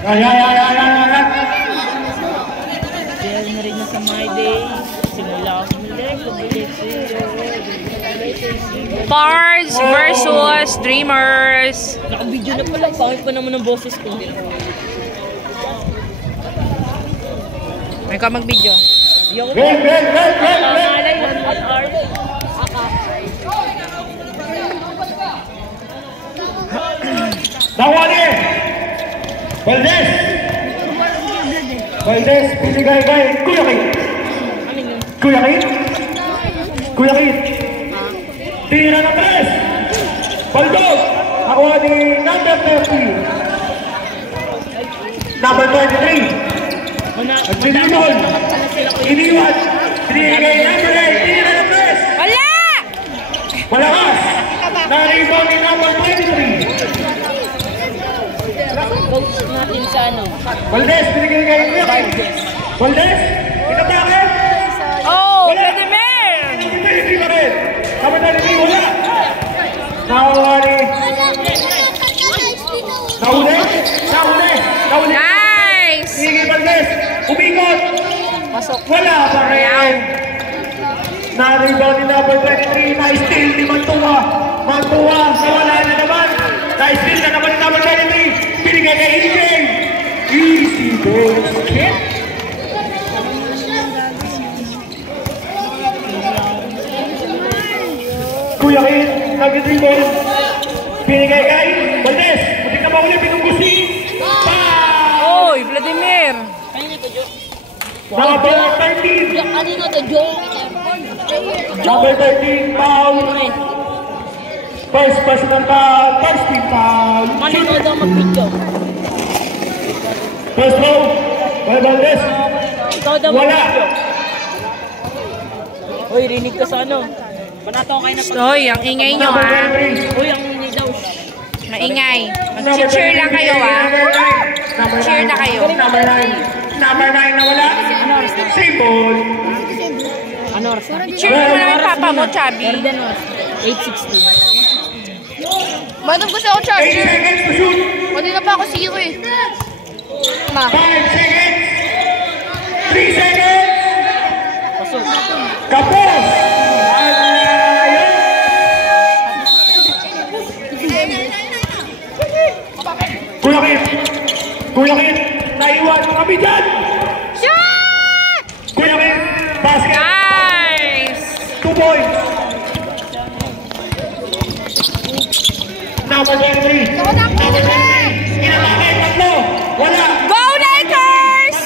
Dahil na rin na sa my day. Simula ako muli. Bars versus Dreamers. Naka-video na pala. Pangit pa naman ang boses ko. May ka mag-video. Yung malay 1 hour. Nawali! Valdez, pinigay kay Kuya Kit. Kuya Kit. Tira ng 3. Baldog! Nakuha ni number 30. Number 23. Nagsinimol. Iniwan. Pinigay number 8. Tira ng 3. Wala! Malakas. Naribang ni number 23. Coach natin sa ano? Valdez, binigay kay Kuya Kit. Valdez, pinatake. Oh, Vladimir! Hindi pa rin. Kapag nalibig, wala. Nahuli. Nice! Sige, Valdez. Umikot. Wala pa rin. Naribaw ni number 23. Na-steal ni Mantua. Nawala na naman. Na-steal na naman ni number 23. Binigay kay EJ. Easy basket. Kuya Kit, nag-dribble. Binigay kay Valdez. Mutik na ba ulit, pinunggusi. Oy, Vladimir! Number 13. Kanino to, Joe? Number 13, foul. First personal foul. First team foul. Kanino daw mag-video? First row. Kay Valdez. Ikaw daw Wala. mag-video. Uy, rinig ka sa ano? Panato kayo na Hoy, ang ingay nyo Number ah. 23. Uy, ang rinig daw. Maingay. Mag-cheer lang kayo ah. Cheer na kayo. Number 9. Number 9 na wala. Simple. Ano? Cheer mo naman yung papa mo, Chubby. 8:16. Madam gusto ako 8 charger. seconds to shoot. Pwede na pa ako zero eh. Ma. 5 seconds. 3 seconds. Pasok. Kapos. Kuya Kit, naiwan mo kami dyan! Shot! Kuya Kit, basket! Nice! 2 points! Number 23! Number 23! Inatake, tatlo! Wala! Go Lakers!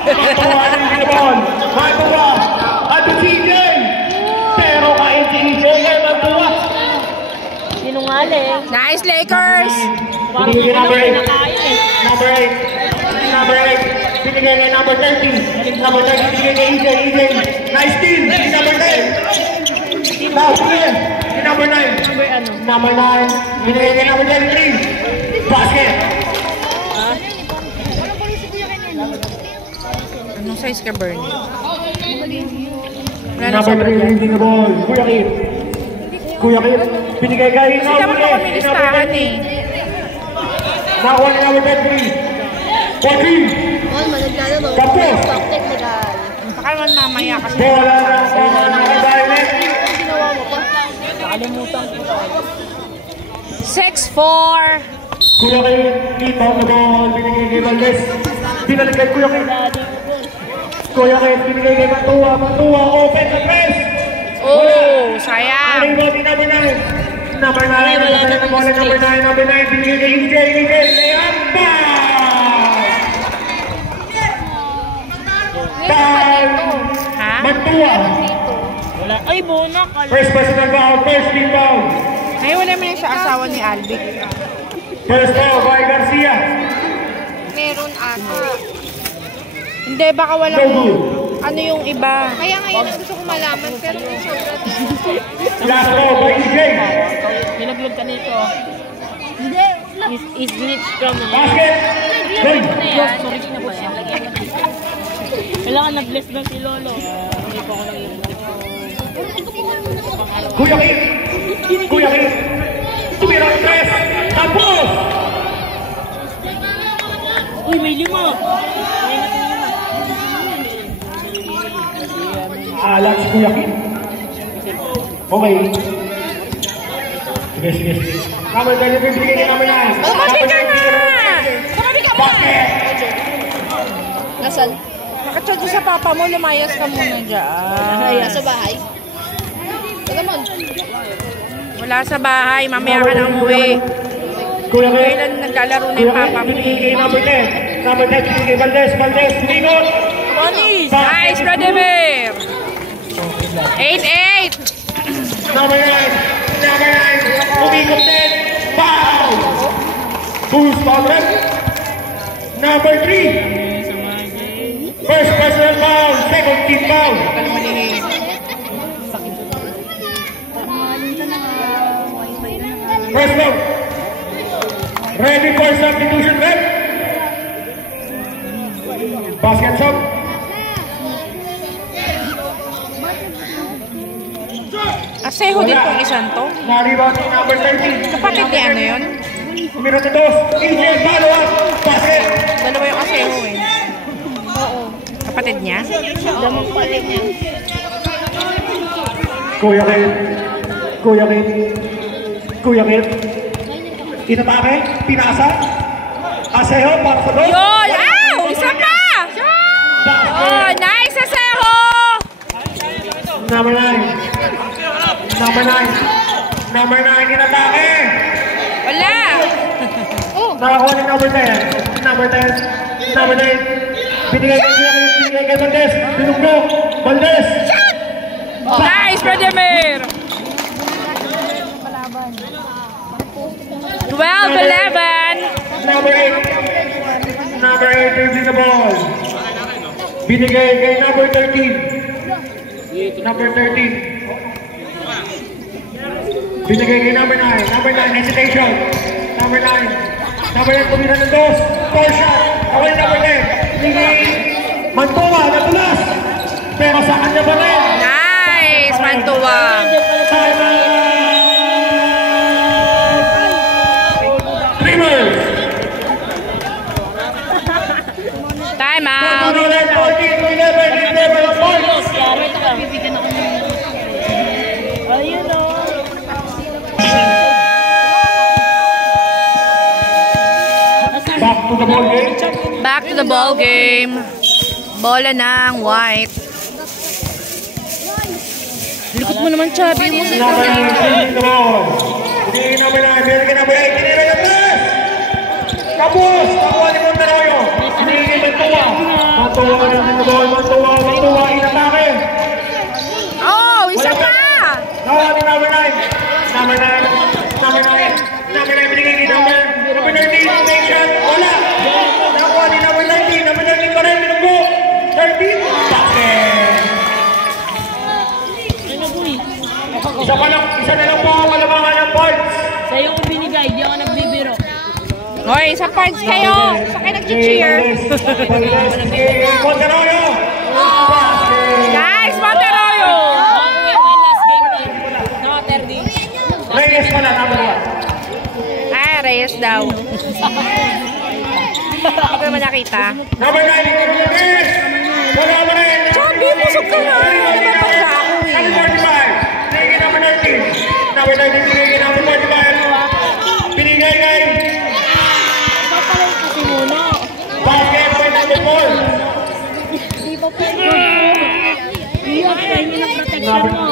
Matuwa ng ginabon! Matuwa! At si CJ! Pero kahit si CJ ay matuwa! Sinungaling. Nice Lakers! Parang Binigay number 8. nakaya eh. Number 8. Number 8. Binigay kay number 30. Number 30 binigay kay EJ. Nice steal. Number 10. Now, clear. Number 9. Number ano? Number 9. Binigay kay number 23. Basket. Anong size ka, Bernie? Wala na Number sobrang 3 leading the ball. Kuya Kit. Kuya Kit. Binigay kay Kasi dapat ako may listahan eh. Nakuha ni number 23. 14. Managlalaro. Tapos. Technical. Baka naman mamaya kasi. Bola na nakadirect. Ginawa mo pa. Nakalimutan ko. 6-4. Kuya Kit. Rebound na ball. Binigay kay Valdez. Binalik kay Kuya Kit. Kuya Kit. Binigay kay Mantua. Open the press. Oh, sayang. Rebound ni number 9. Number 9. Wala na ng Number 9. Binigay kay EJ. Layup. Ha? Mantua. Wala. Ay, bonak. First personal foul. First team foul. Ngayon wala naman yung sa asawa ni Albic. First foul by Garcia. Meron ata. Hindi, baka walang ano yung iba. Kaya ngayon ang gusto ko malaman. Pero may sobra. Last foul by EJ. Nilaglag ka nito. Hindi. Is-glitch ka mo. Basket. Good. Sorry na ba yan? Kailangan nag-bless na si Lolo. Hindi pa ako lang yung Kuya Kit. Kuya Kit. Tumira ang press. Tapos. Uy, may 5. May Alag si Kuya Kim. Okay. Sige, sige, sige. Number 33, binigay ka number 9. Tumabi ka na! Tumabi ka pa! Bakit? Nasaan? Nakachod sa papa mo, lumayas ka muna dyan. Nasa bahay? Tagamon. Wala sa bahay, mamaya ka nang uwi. Kuya Kim. Kailan naglalaro na yung papa mo? Binigay number 10. Number 10, binigay Valdez. Valdez, binigay. Bonis! Nice, Vladimir! 8-8! Number 9. Number 9. Umikot din. Foul! Boost foul. Number 3. First personal foul. Second team foul. First foul. Ready for substitution, rep. Basket shot. Aseho din tong isang to. Naribat ni number 13. Kapatid ni ano yun? Minuto 2. Easier follow-up. Basket. Dalawa yung aseho eh. Kapatid niya? Damang palit niya. Kuya Kit. Kuya Kit. Kuya Kit. Inatake. Pinasa. Aseho para sa dos. Yun! Ow! Isa pa! Oh, nice aseho! Number 9. Number 9. Number 9 inatake. Wala! Nakakuha ni number 10. Number 10. Number 9. Binigay kay Valdez. Binugbo. Valdez. Nice, Vladimir! 12-11! Number 8. Number 8 using the ball. Binigay kay number 13. Number 13. Binigay kay number 9. Number 9, hesitation. Number 9. Number 9, kumita ng dos. 4 shot. Okay, number 10. Binigay Mantua, natulas. Pero sa kanya pa rin. Nice, Mantua! Time out. Dreamers. Time out! 14-11 points. Yari ka. Bibigyan ako ng... Ayun o. Back to the ball game. Back to the ball game. Bola ng white. Likod mo naman, Chubby. Mo sa Number 9, shooting the ball. Binigay number 9, binigay number 8. Tinira yung press. Kapos. Nakuha ni Monteroyo. Binigay Mantua. Mantua shooting the ball. Mantua inatake. Oh, isa pa! Nakuha ni number 9. Number 9. Number 9. Number 9 binigay kay number 13. Make shot. Wala. Nakuha ni number 13. Number 13 pa rin. Binugbo. 13. Basket. Ano boy? Isa na lang po ang malamangan ng points. Sa'yo ko binigay. Di ako nagbibiro. Hoy, sa points kayo! Sa kayo nag-cheer! Monteroyo! Guys, Monteroyo! Last game na. Naka 30. Reyes pala, number 1. Ay, Reyes daw. Hindi ko naman nakita. Number 9, Reyes! Wala mo rin! Chubby, busog ka na! Napapagla ako eh. Number 45, binigay number 13. Number 19, binigay number 45. Binigay kay Papalay kasi muna. basket by number 4. Di ba pwede? Iyak, pahingi ng protection mo.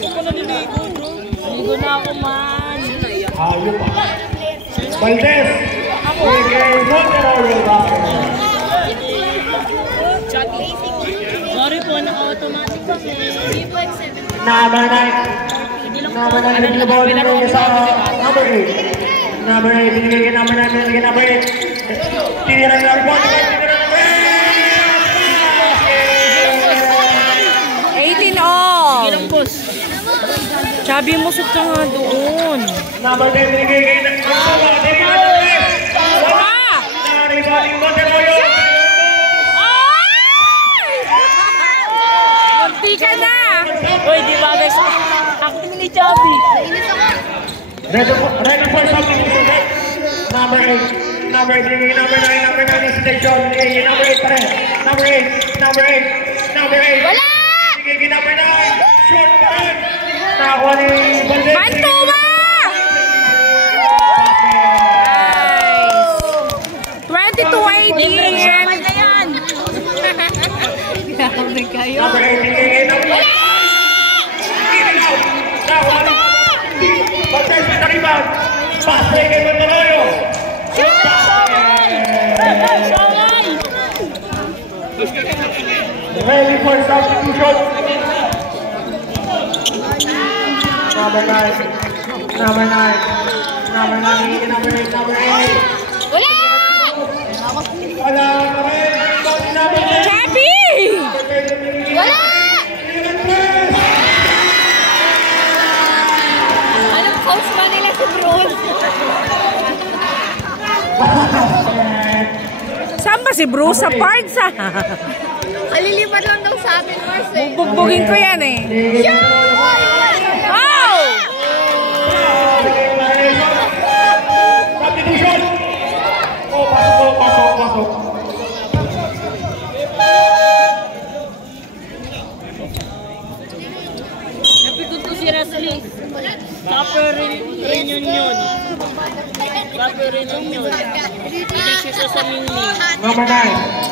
Huwag ka na niligo, bro. Naligo na ako, man. Ayun pa. Valdez! Binigay Monteroyo basket. Sorry po, naka-automatic pa. Number 9. Number 9, binigay ball binigay sa number 8. Number 8, binigay kay number 9, binigay kay number 8. Tinira ng number 1, tinira ng 18 all! Ilang boss? Chubby, musok ka nga doon. number 10, binigay kay number 1, tinira ng 10. Wala! Naribaling Monteroyo. Munti ka na! Uy, di ba guys? Acting ni Chubby. Ready for substitution. Number 8. Number 9 is station. Number 8 pa rin. Number 8. Wala! Sige, number 9. Short pa rin. Nakakuha ni Valdez. Mantuma! Nice! 22-18. Grabe kayo. Number 8, hingigin number 9. Giving out. Nakakuha ni Valdez na rebound. Pass play kay Monteroyo. Ready for substitution. Number 8. Number 8. Wala pa rin. Number 8. Happy! Wala! Anong coach ba nila si Bruce? Saan ba si Bruce? Sa parts ah. Kalilipat lang daw sa atin, Mars eh. Bugbugin ko yan eh. Oh! Substitution. Oh, pasok. Napikot ko si Rasli. Supper reunion yun. Hindi siya sa mingming. Number 9.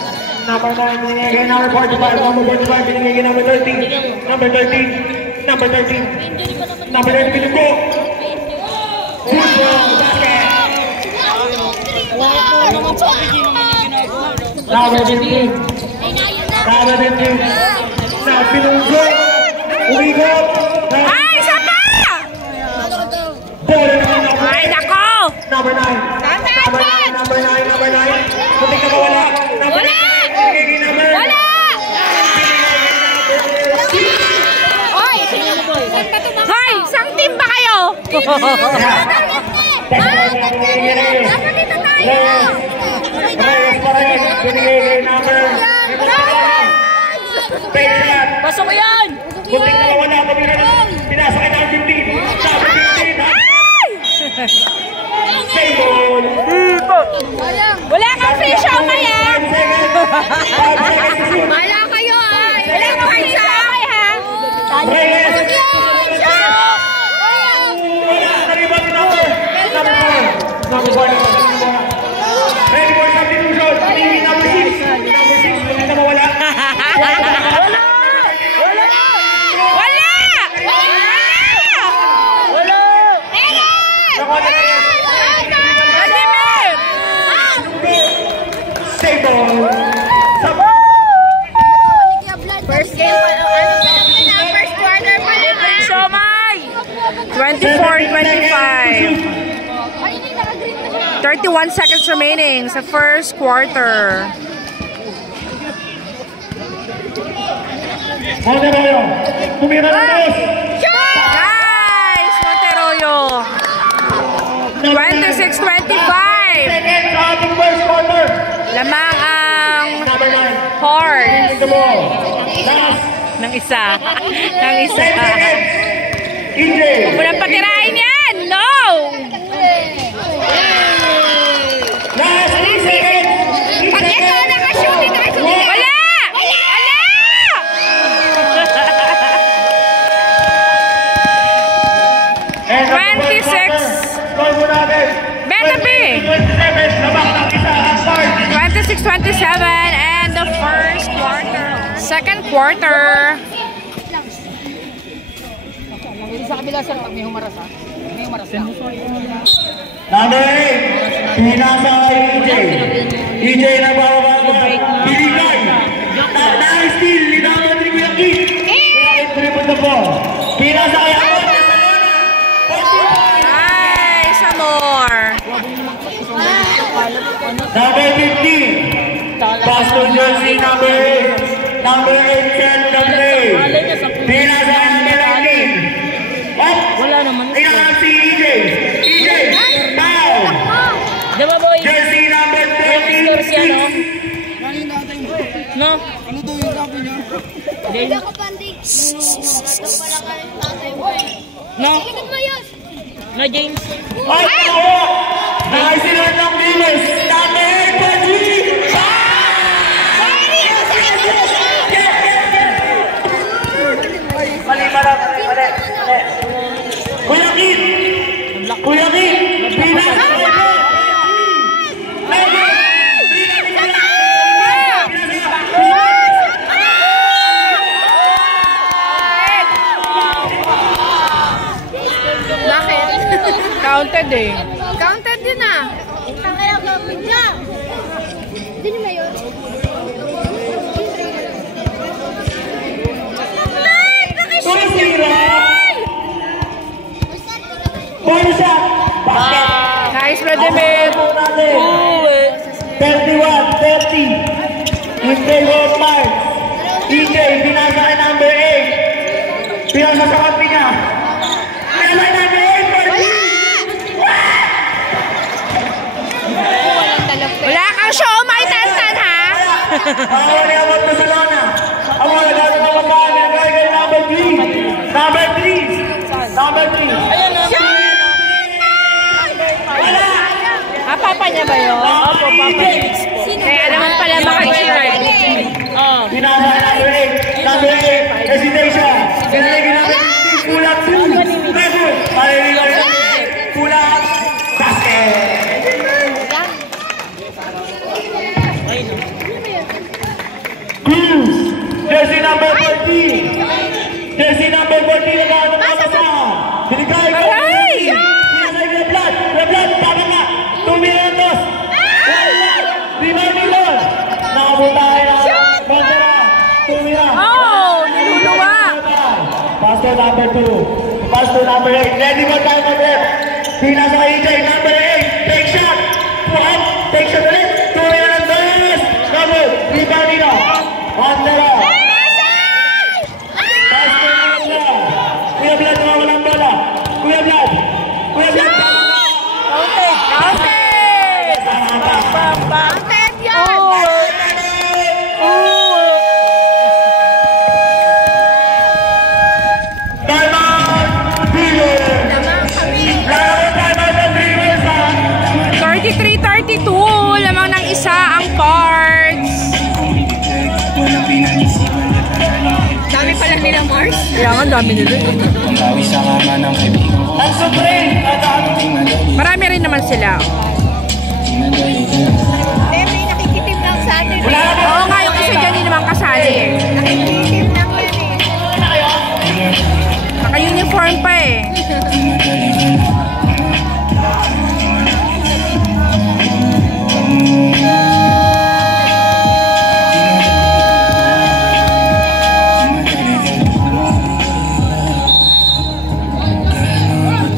Number 9, binigay number 45. Number 45, binigay number 13. Number 13. Number 13, pinupo. Number 15. Na pinunggo. Umigot. Ay, isa pa! Ball naman number Ay, nako! Number 9. Number 9. Putik na mawala. Number 9. Binigay number. Wala! Hoy, isang team ba kayo? Reyes pa rin. Binigay number. Pasok ko yan! Putik na mawala. Pinasa kay number 15. Number 15. Same ball. Wala kang free show ngayon! Wala kayo ah! Wala kang free show ha? Reyes. Number 4. Ready for substitution. Tingin number 6. Number 6. Hindi na mawala. Save ball. First game pa first quarter pa lang. Siomay! 24-25. 31 seconds remaining sa first quarter. Monteroyo. Tumira ng dos. Nice! Monteroyo. 26-25. Second sa ating first quarter. Lamang ang Number 9. horse The ball. Last. ng isa. Ng isa. 10 seconds. EJ. Walang patirahin yan! No! Last 3 seconds. Pag ito nakashoot, ito ay sulit. Wala! Wala! And the 26. Score mo natin. Betabi! 27. Labak ng isa ang part. 26-27 and the first quarter. Second quarter. Sa kabila sir, pag may humaras ha. May humaras na. Number 8. Pinasa kay EJ. EJ na bababa. Piligay. Na-steal ni Daman Tribuyaki. Triple the ball. Pinasa kay Amon. Nice, more. Number 15. Pastor jersey number 8. Number 8 set the play. Pinasa kay number 19. Wala naman. Tingnan si EJ. EJ. Foul. Diba boy? Jersey number Score siya no? 13. No? Hindi ako panding. Wala ka rin tatay mo eh. No? Likod mo yun. No James? Ay! Nakaisilan ng Diles. counted eh. Counted yun ah. Hindi nyo na yun. Tumisira! Ball shot! Basket! Nice, Vladimir. 31-30 in favor of Marks. EJ, pinasa kay number 8. Pinasa sa kampi niya. Pinasa kay number 8. Wala kang show, may tantan ha? Bawal niya mo ito sa lona. Ang mga natin mga paan niya kay number 3. Number 3. Number 3. Wala! Papa niya ba yun? Opo, papa. Kaya naman pala maka-cheer. Pinasa kay number 8. Number 8. Hesitation. Hesitation number 16. Pull-up 2. Measure. Pull-up. Basket. Cruz. Jersey number 14. Jersey number 14 na nakasasahan. Binigay ko. Pinasa kay Reblat. Reblat, tama nga. 2 minutos. Rebound nilon. Nakabutahin na. Montera. 2 minutos. Oh, niluluwa. Pass to number 2. Pass to number 8. Ready mo tayo mag-rep. Pinasa kay EJ. Number 8. Take shot. Puhat. Take shot ulit. 2 minutos. Double. Rebound nilon. Montera. Pass to number 1. Kuya Vlad, mawalang bola. Kuya Vlad. Kuya Vlad. Counted! Counted yan. Timeout. Dreamers. Tamang kami. Timeout ng Dreamers ha. 33-32. Lamang ng isa ang cards. Dami pala nila, Mars. Kaya nga, dami nila. Ang Supreme. Marami rin naman sila. May nakikitim lang sa atin. Oo nga, yung isa dyan din naman kasali eh. Nakikitim lang yan eh. Naka-uniform pa eh.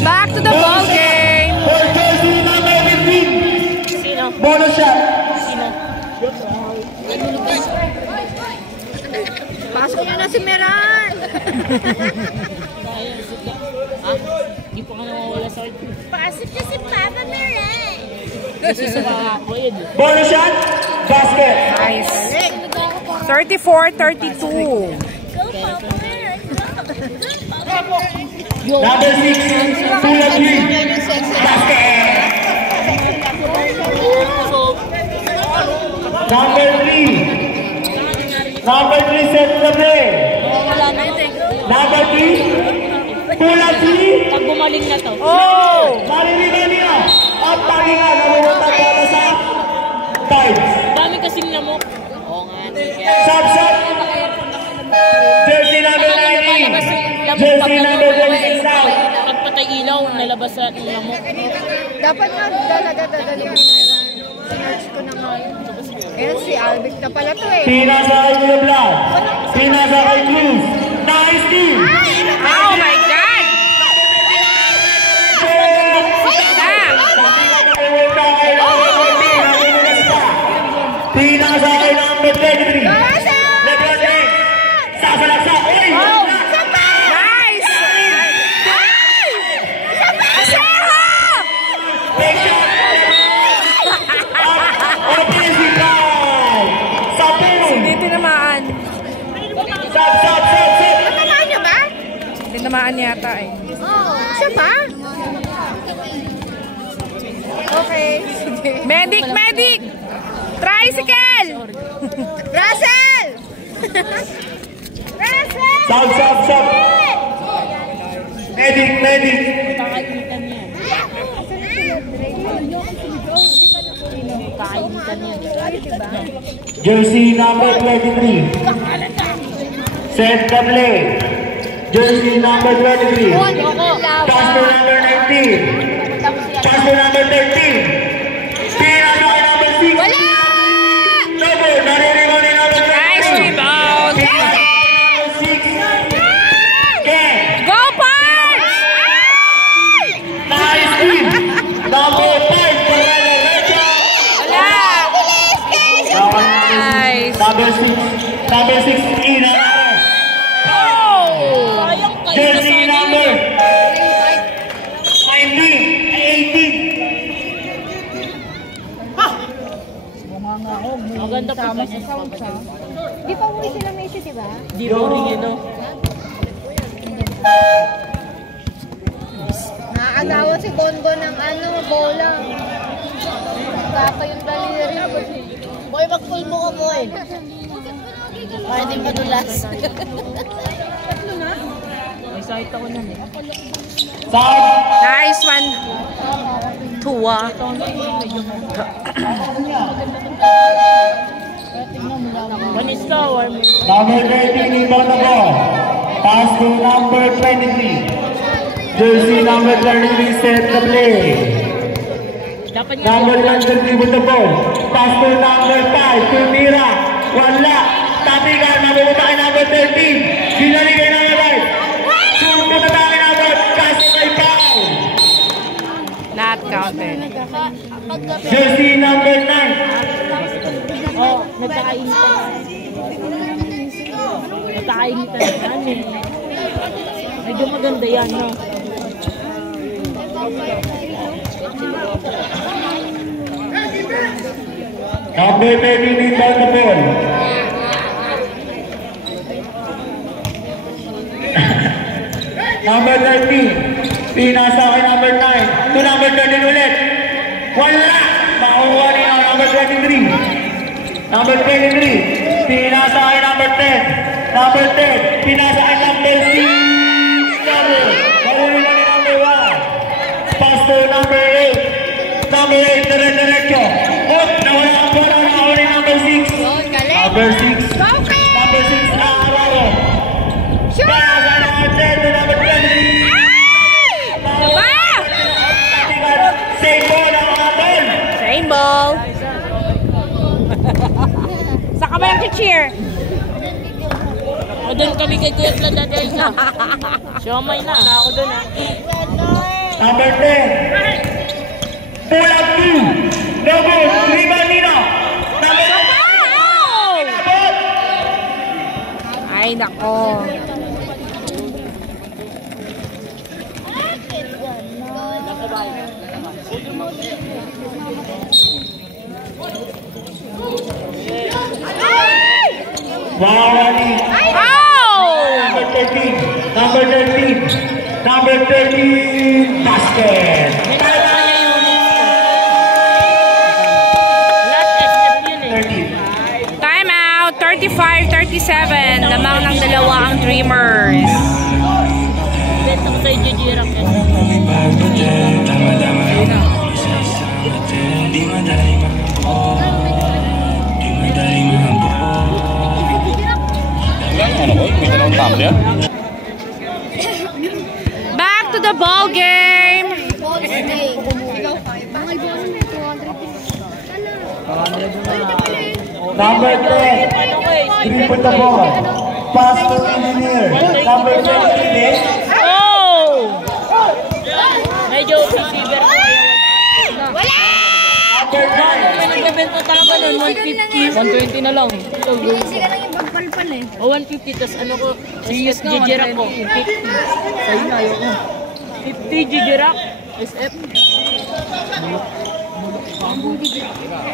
Back to the ball game. For jersey number 15. Bonus shot. Pasok nyo na si Meran. Hindi pa ka nawawala sa akin. Pasok nyo si Papa Meran. Kasi sa mga kuya. Bonus shot. Basket. Nice. 34-32. Go Papa Meran. Number 6. Pull up 3. Basket. Number 3. Number 3 set the play. Number 3. Pull up 3. Pag gumaling na to. Oh! Maririnig niya. At pagingan. Namunta para sa times. Dami kasing lamok. Oo nga. Sub. Jersey number 19. Jersey number 26 now. Pagpatay ilaw, nalabas sa ating lamok. Dapat nga talaga dadalhin ni Meran. Sinerge ko na nga yun. Ayan si Albic na pala to eh. Pinasa kay Kuya Vlad. Pinasa kay Cruz. Nice team. Oh my God! Pinasa kay number 23. Lebron James. Sasalaksa. Uy! Nice! Aseho! Take shot. Offensive foul. Sapun. Hindi tinamaan. Sub. Tatamaan niya ba? Tinamaan yata eh. Oo. Siya ba? Okay. Sige. Medic! Tricycle! Russell! Russell! Sub. Medic. Kakainitan niya. Kakainitan niya. Jersey number 23. Set the play. Jersey number 23. Pastor number 19. Pass to number 13. Pinasa kay number 6. Wala! Double, nare-rebound ni number 13. Nice rebound! Number 6. Ken. Go, Pards! Nice team. Number 5, Corrado Recha. Wala! Nice! Number 6, Ina. Sayang kayo na Jersey sana number yun. 18. Maganda pa kasi. Di pa uwi sila may issue, diba? Di boring yun, no? Naagawa si Bongo ng bola. Kapa yung daliri. Boy, mag-pull mo ka, boy. Para di madulas. May sakit ako nun eh. Nice one! Tuwa. Manis ka, warm. Number 13, inbound na ball. Pass to number 23. Jersey number 33, set the play. Dapat niya. Number 1, contribute the ball. Pass to number 5, Tumira. Wala. Tapi ka, nabubuta kay number 13. Binali kay number 5. Pumunta kay number, kaso kay Pao. Not counted. Jersey number 9. Oh, nagkakainitan. Nagkakainitan yan eh. Medyo maganda yan, no? Number 13, inbound the ball. Number 13, pinasa kay number 9. To number 13 ulit. Wala! Makuha ni number 23. Number 23, pinasa kay number 10. Number 10, pinasa kay number 6. Marunong na ni number 1. Pass to number 8. Number 8, dire-diretso. Oh, nawala ang bola. Nakawala ni number 6. Number 6. Number 6, Naararo. Kaya sa number 10 to number 20. Ba! Same ball ang habol. Same ball. Sa kabayang cheer. O doon kami kay Kuya Plan dati isa. Siomay na. Ako doon ah. Number 10. Pull up 2. No good. Rebound Nino. Number 10. Ay, nako. Wawali. Oh! Number 13. Number 13. Number 13. Basket. Lahat SF yun eh. 13. Time out. 35-37. Lamang ng dalawa ang Dreamers. Benta ko sa'yo Jujirang kasi. Back to the ball game. Number 10. Dribble the ball. Pass to engineer. Number 17. Oh! Medyo receiver ko. Number 9. May nagbebenta talaga nun, 150. 120 na lang. So, Sila lang yung pagpalpal eh. o 150, tas ano ko, SF Jijirak ko, 50. Sa'yo na, ayoko. 50 Jijirak, SF.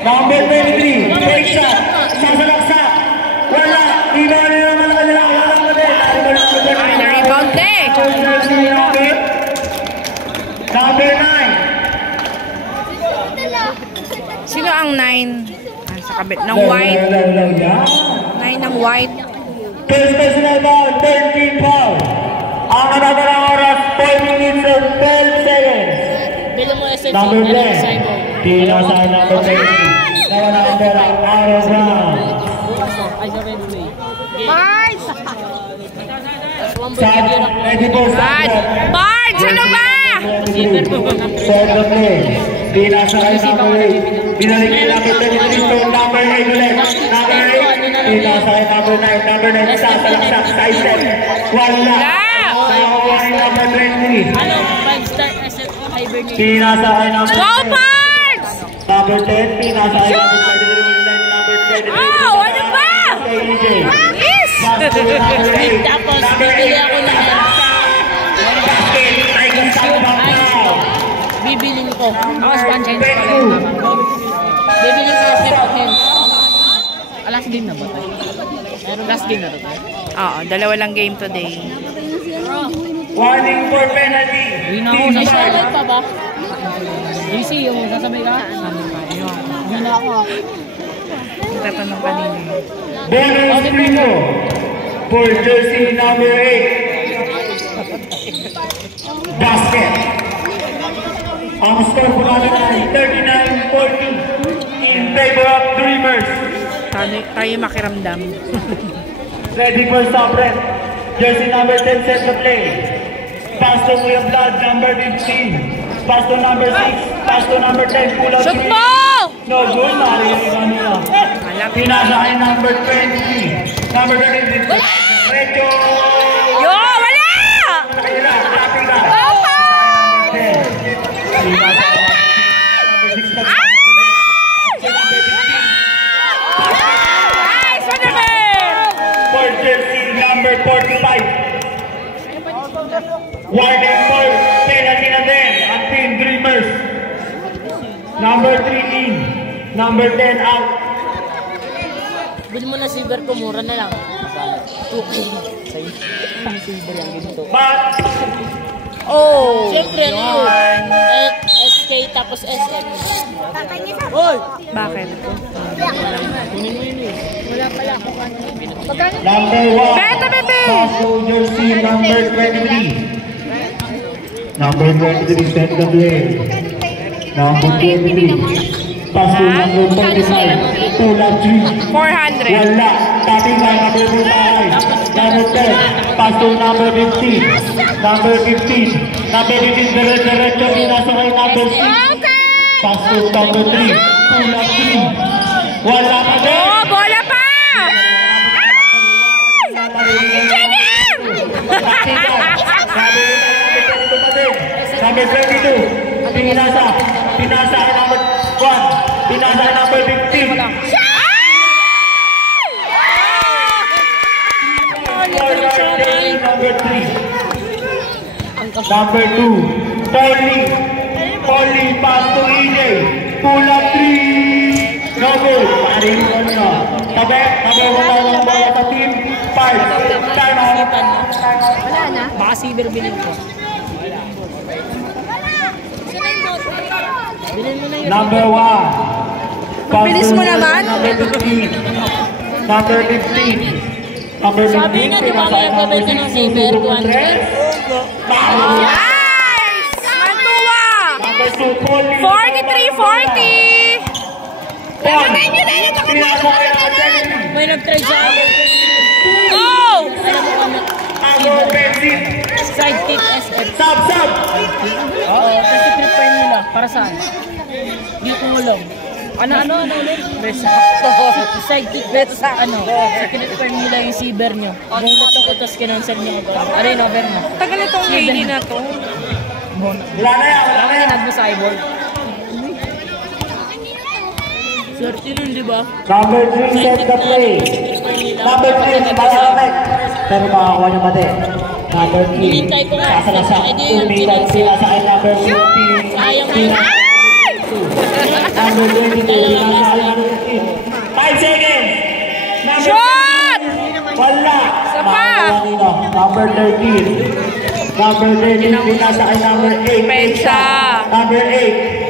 Number 23. Take shot. Sasalaksak. Wala. Rebound na naman ang kanila. Walang mali. Ay, na-rebound eh. Number 9. Sino ang 9? Sa kabit ng white. 9 ng white. First personal foul, 13 foul. Ang natatarang oras, 4 minutes and 12 seconds. Bilang mo SF, Number ano 10. Simon? Pinasahan number 20. Nawala ang bola, out of round. Ay, sa Wednesday. Bards! Tas 1 Sa Jijirak ko. 24 Bards! seconds. Bards! Ano ba? Second play. Pinasakay number 8. Binalik niya number 23 to number 8 ulit. Number 8. Pinasakay number 9. Number 9 isa. Salaksak. Side step. Wala. Nakakuha ni number 20. Ano? 5-star asset hibernate. Pinasakay number 10. Go, Pards! Number 10. Pinasakay number 23. Number 23. Oh, ano ba? Yes! Tapos, bibili ako ng bibilin ko. Akas 1 chance pala yung tama ko. Bibilin ko yung set of hands. Last game na ba tayo? Last game na tayo? Oo, dalawa lang game today. Warning for penalty. Wina ako. Nasabay pa ba? JC, yung sasabay ka? Wina ako. Tatanong kanina. Bonus primo for jersey number 8. Basket. Ang score po natin ay 39-40 in favor of Dreamers. Tayo makiramdam. Ready for Sabret. Jersey number 10 set to play. Pass to Kuya Vlad, number 15. Pass to number 6. Pass to number 10. Pull out Shoot 3. mo! No good. Nakalimutan nila. Pinasa ay number 20. Number 13. Recho! Yo, wala! Nakila. Traffic na. Go, Pards! Nice, wonderful! For jersey number 45. Warning for penalty na din ang Team Dreamers. Number 3 in. Number 10 out. Bili mo na silver ko, mura na lang. 2K. Sa'yo. Silver lang dito. But, Oh! Siyempre, ano yun? SK tapos SM. Hoy! Bakit? Wala pala ako ano. number 1. Beto, bebe! Paso jersey number 23. Number 23 set the play. Number 23. Paso number 45. Tulad 3. 400. Wala. Tating lang number 45. Number 10. Paso number 15. Number 15. Number 15. Diretso. Pinasakay number 6. Paso number 3. Tulad 3. Wala pa din. Oh, bola pa! Number 22. Pinasa ay number 1. Pinasa ay number 15. Number 3. Number 2. Polly pass to EJ. Pull up 3. No good. Paring ko nyo. Tabi wala lang bola sa team. 5. Time out. Wala na? Baka silver bilhin ko. Bilhin mo na yun. Number 1. Mabilis mo naman. Number 15. Number 15. Number 15. Sabi nga, di ba kaya gabay ka ng silver? 200? Nice! Mantua! Number 2. Polly. 43-40! May nag-try sa akin. Oh! Tago, Benzit. Sidekick SF. Sub. Kasi prepare nila. Para saan? Hindi kumulong. Ano ulit? Sidekick bet sa ano? Sa kinipare nila yung silver nyo. Bungot ako, tapos kinansel nyo ako. Ano yung over mo? Tagal itong lady na to. Wala na yan. Kinag mo sa eyeball. Swerte nun, di ba? Number 3 set the play. Number 3, malakit. Pero makakuha niya mati. Number 3, Hinintay ko nga. sasalasak. Eh, di yun, Umilag sila sa akin. Number 15. Sayang Number 22, pinasakay number 15. 5 seconds. Number Shot! 13. Wala. Isa pa. Makakuha nila. Number 13. Number 13, pinasakay number 8. Pensa. Number 8.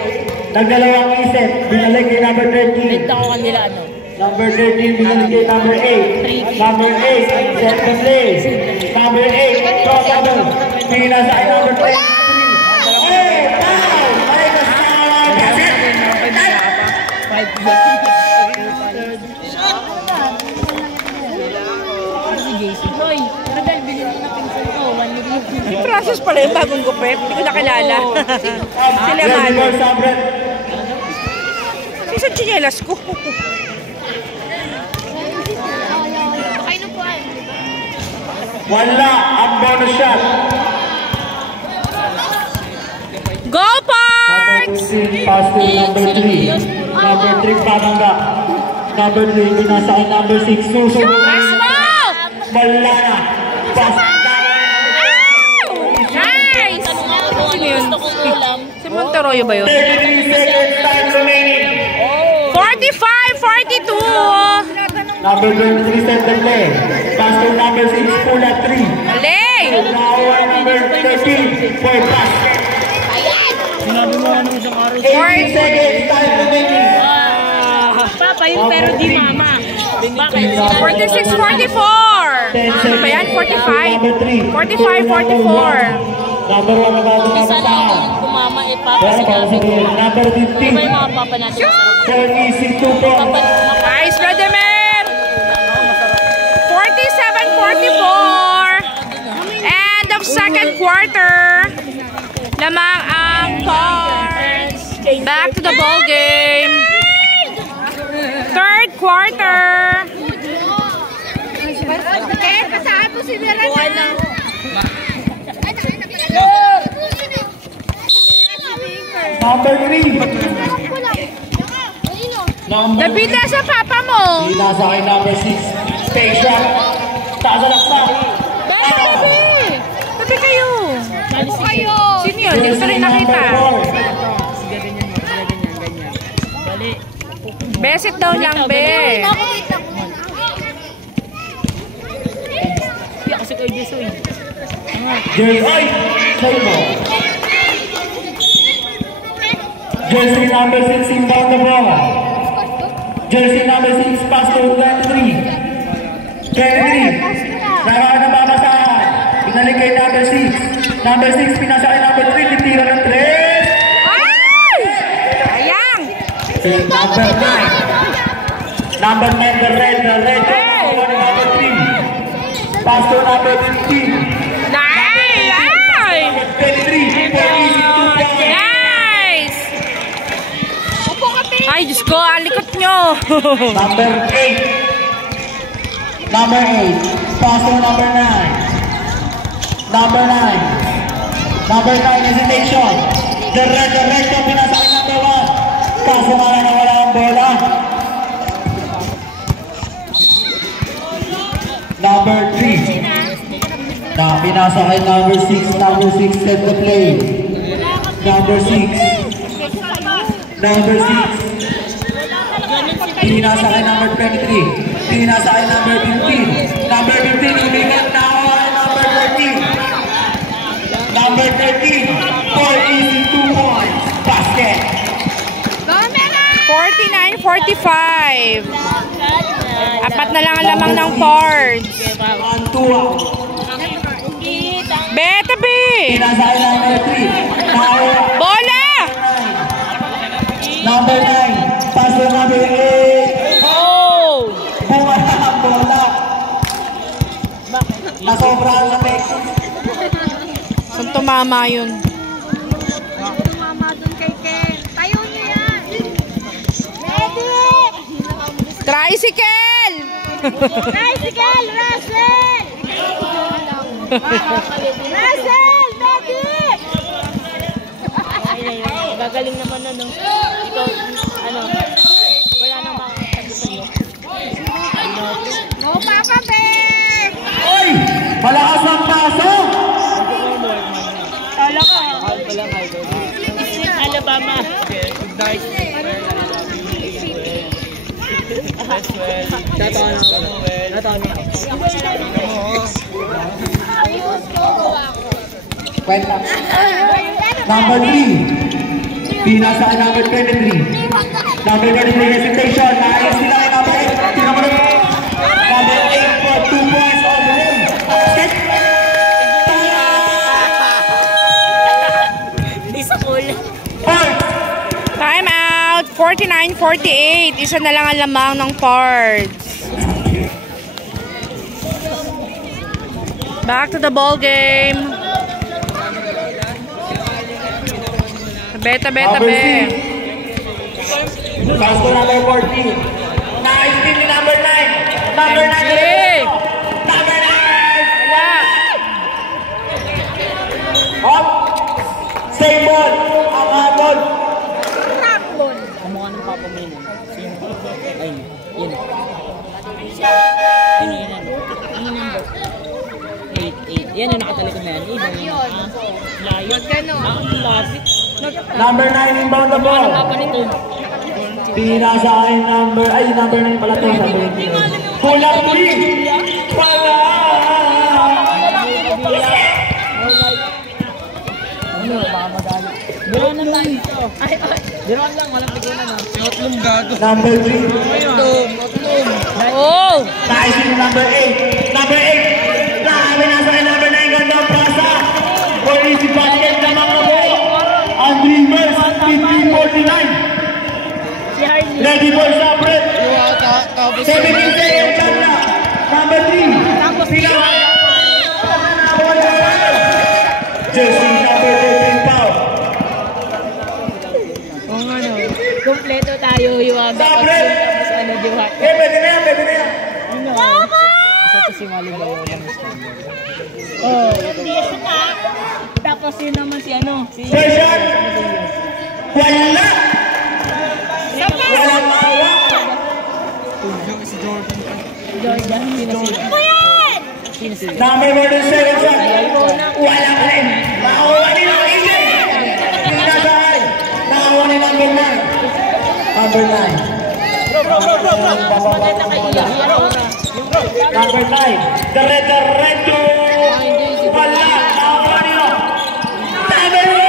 Nagdalawang isip. Binalik kay number 13. Benta ko kanila ano. Number 13, binalik kay number 8. Number 8, set the play. Number 8, crossover. Pinasakay number 23. Hey, foul! May kasama. That's it. 5 si JC. Hoy, pero dahil bilhin mo na pinsan ko. 1 million. Francis pala yung bagong gupit. Hindi ko nakilala. Sila Mano. Isa chinelas ko. Wala ang bonus shot. Go, Parks! Pass to number 3. Number 3, Pamanga. Number 3, pinasakay number 6. Susunod. Wala na. Pass. Nice! Gusto kong ulam. Si Monteroyo ba yun? 33 seconds time remaining. 45, 42! Number 23, center play. Pass to number 6, pull at 3. Alay! Now number 13, for pass. Sinabi mo ano isang araw. 18 seconds time remaining. Papa, yung pero di mama. Bakit? 46, 44! Ano ba yan? 45? 45, 44. Number 1 na bago Isa lang ako yung kumama eh, Papa. Sinabi ko. number Ano ba 15. yung mga papa natin? For easy 2 points. Nice, Vladimir! 47-44. End of second quarter. Lamang ang Parks. Back to the ball game. Third quarter. Number 3. Napita sa papa mo. Nasa kay number 6. Take shot. Taas na laksa. Baby! Tabi kayo. Sino yun? Hindi ko rin nakita. Besit daw lang, be. Hindi kasi kayo gusto eh. Jersey. Sa'yo mo. Jersey number 6 inbound the ball. Jersey number 6 pass to 23. 23. Narahan na babasahan. Pinalik kay number 6. Number 6 pinasa kay number 3. Titira ng 3. Ay! Sayang! Number 9. Number 9 the red. The red. Number 3. Pass to number 15. Ay! Ay! 23. For easy 2 points. Nice! Ay, Diyos ko, ang likot nyo. Number 8. Number 8. Pass to number 9. Number 9. Number 9 hesitation. The red ko pinasa kay number 1. Kaso nga na wala ang bola. Number 3. Na pinasa kay number 6. Number 6 set the play. Number 6. Number 6. Pinasa kay number 23. Pinasa kay number 15. Number 15, umigat na ako kay number 13. Number 13, for easy 2 points. Basket. 49-45. Apat na lang ang lamang ng Fords. On 2. Beta, be! Pinasa kay number 3. Bola! Number 9, pass to number 8. Oh! Bunga na ang bola. Nasobrahan sa text. Saan tumama yun? Mama dun kay Ken. Tayo niyo yan. Ready? Tricycle! Tricycle, Russell! Russell, ready? Gagaling naman na no. Ikaw, ano, wala nang makakatabi sa'yo. Go, Papa Bear! Oy! Malakas ang paso! Kala ka. Alabama. Kwenta. Number 3. Pinasa kay number 23. Number 23 hesitation. Naayos sila kay number 8. Number 8 for 2 points on the room. Set. Hindi sa cool. Point. Time out! 49-48. Isa na lang ang lamang ng Fords. Back to the ball game. Tabi. Pass to number 14. Nice steal ni number 9. Number 9. Number 9. Wala. Up. Same ball. Ang habol. Kamukha ng Papa Mino. Ayun. Yun. Yun. Ano number? 8. Yan yung nakatalikod na yan. Yun. Layo. Gano'n. Lapit. Number 9 inbound the ball. Papa nito. Pinasa ay number 9 pala to. Number 8. Kulang 3. Wala. Ano, baka magalit. Biruan lang tayo. Biruan lang, walang tigilan na. Otlum gago. Number 3. Otlum. Oh! Nice yung number 8. Number 8. Dami nasa kay number 9. Gandang pasa. For easy basket na mga po. Ang Dreamers, 15-49. Si Harley. Ready for separate. 17 seconds na. Number 3. Tapos Jersey number 13 foul. kung ano, kompleto tayo yung Separate. tapos ano, diwat. Pwede na yan. Isa to si Mali Bayo ng standard. Oh, tapos yun naman si ano, si Session. Wala. Walang mawa. Jordan, sino sila? Number 47 shot. Walang rin. Makuha nila ang ingay. Pinasaan. Nakakuha ni number 9. Number 9. Maganda kay Iya. Number 9. Diretso. Wala. Nakakuha nila. Number 8.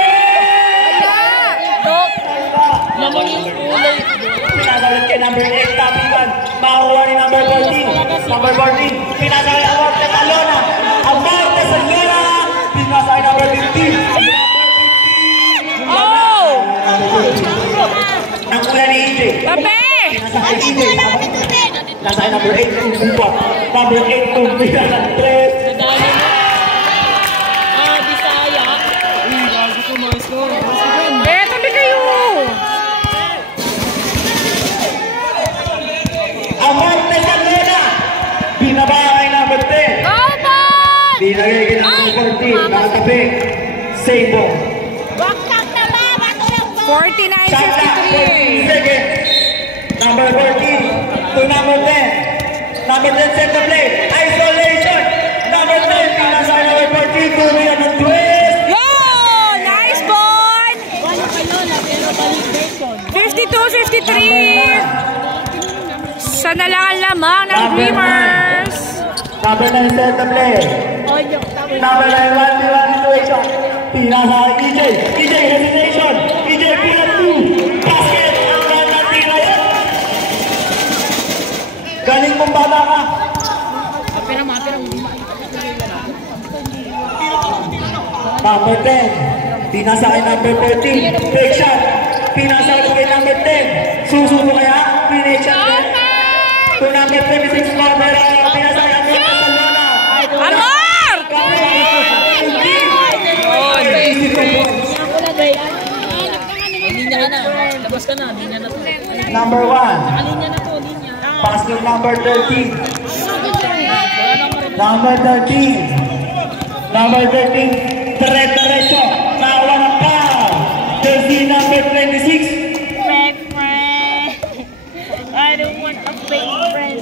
Naman yung kulay. Pinasalit kay number 8. Tapikan. Makuha ni number 14. Number 14. Pinasalit ang Morte Salona. Ang Morte Salona. Pinasalit number 15. Oh! Ang kula ni EJ. Tabi! Nasa EJ. Nasa number 8. Umpa. Number 8. Tumpira ng 3. Nadali mo. Bisaya. Gago ko mga score. Tabi kayo! Ang Morte Salona. Binaba kay number 10. Open! Binagay kay number 14. Nakatabi. Save ball. 49-53. Seconds. Number 14 to number 10. Number 10 set the play. Isolation. Number 10 pinasa number 14 to Rian ng twist. Yo! Nice ball! 52-53. Sana lang ang lamang ng Dreamers. Number 9 set the play. Number 9 1v1 situation. Pinasa EJ. EJ hesitation. EJ pinat 2. Basket. Ang ganda tira yan. Galing mong bata ka. Number 10. Pinasa kay number 14. Fake shot. Pinasa kay number 10. Susubo kaya. Finish shot din. To number 26 mo. Pero pinasa kay number 10. Amor! Linya ka na. Labas ka na. Linya na to. Number 1. Linya na to. Linya. Pass to number 13. Number 13. Number 13. Diretso. Nawa ng foul. Jersey number 26. Fake friend. I don't want a fake friend.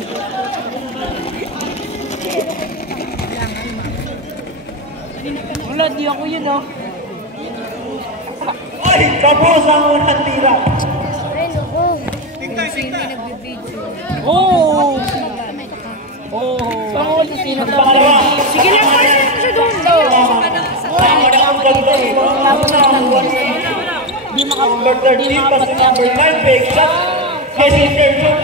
Wala, di ako yun, oh. Ay, tapos ang unang tira. Oh! Oh! Pangod, sino na? Pangalawa. Sige lang, pwede lang siya doon. Pangalawa ang control. Number 13, pass to number 9. Fake shot. Hesitation.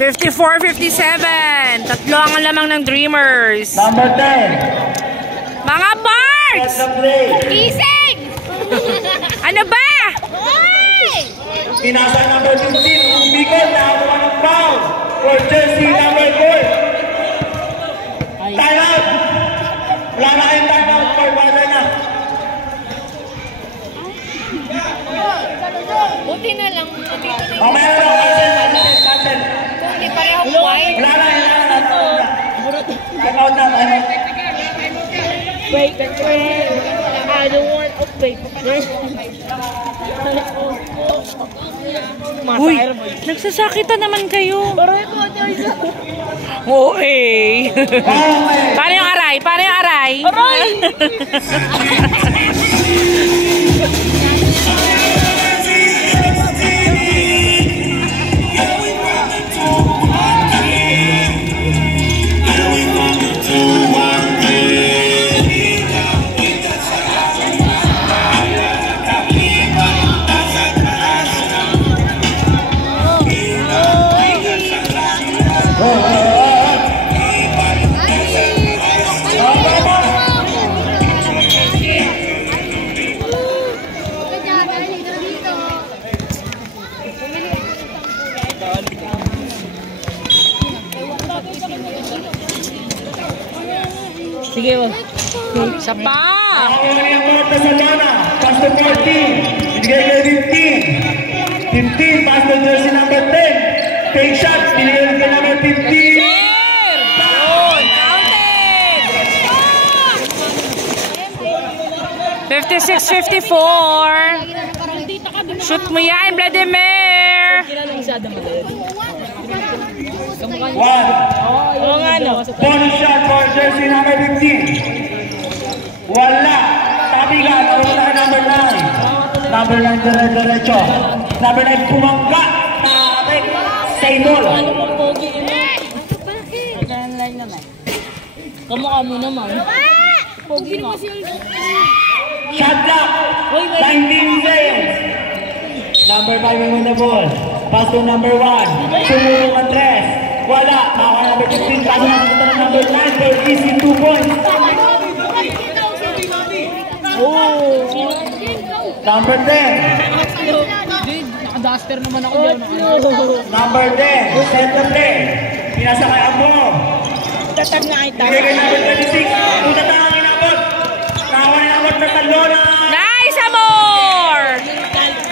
54-57. Tatlo ang lamang ng Dreamers. Number 10. Mga parts! Set the play. Ising! Ano ba? Inasa number 15. Umikot. Nakakuha ng foul. For Jersey number 4. Time out. Wala na kayong time out. For buzzer na. Buti na lang. Nandito na Oh, meron ako. Cancel. Kung hindi pareho white. Wala na. Time out na. Wait. I don't want to wait. Uy, nagsasakitan naman kayo. Oo, eh. Paano yung aray? Aray! Sige, isa pa! Ako na yung mga sa lana. Pass to 14. Binigay kay 15. 15, pass to jersey number 10. Take shot, binigay kay number 15. Yun! Counted! 56-54. Shoot mo yan, Vladimir! One. Oo nga, no? Bonus shot for jersey number 15. Wala. Tabigan. Wala na number 9. Number 9 diretso. Number 9 pumangga. Nakakapit. Stable. Ano pong pogi mo? Nagkalanlay naman. Kamukha mo naman. Pogi nga. Shot clock. 19 seconds. Number 5 on the ball. Pass to number 1. Tumulong ang tres. Wala. Maka number 15. Pass na number 9. For easy 2 points. Number 10. Naka-duster naman ako dyan. Number 10. Set the play. Pinasa kay Abo. Tatag na kita. Bigay kay number 26. Kung tatang ang inabot. Nakawa ni Abot na talo na. Nice, Amor!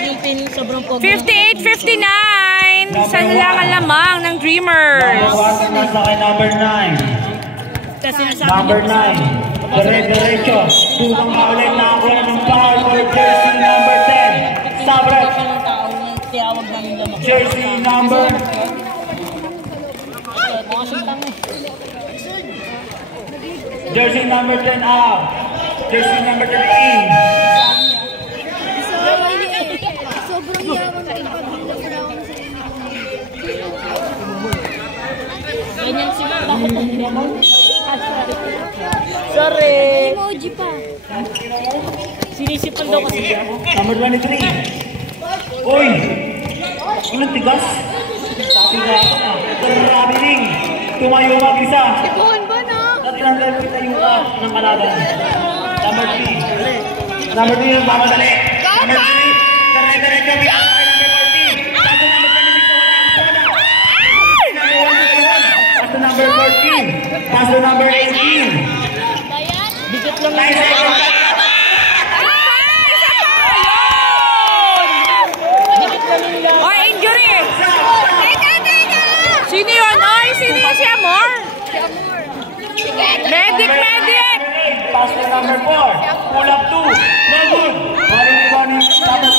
Yung pin sobrang pogi. 58-59. Sanlangan lamang ng Dreamers. Nawasan na sa kay number 9. Kasi nasabi Number 9. Diretso. Tulang ulit na ako ng foul for jersey number 10. Sabret. ng tao na tiyawag namin lamang. Jersey number. Mga sintang eh. Jersey number 10 out. Jersey number 10 in. Sobrang yaman na ipag-brown sa Ganyan sila. Bakit ang naman? Sorry. emoji pa. Sinisipan daw kasi siya. Number 23. Uy! Anong tigas? Tigas na. Grabe ring. Tumayo mag-isa. Buwan ba na? At tinanggal kita yung ng kalaban. Number 3. Number 3 yung mamadali. Number 3. Kare-diretso. Paso number 26. Paso number 14. Paso number 18. Dikit lang Nice lang. second. Oy, injury! Sino yun? Oy, sino yun si Amor? Medic! Pass to number 4. Pull up 2. No good. Running number 16.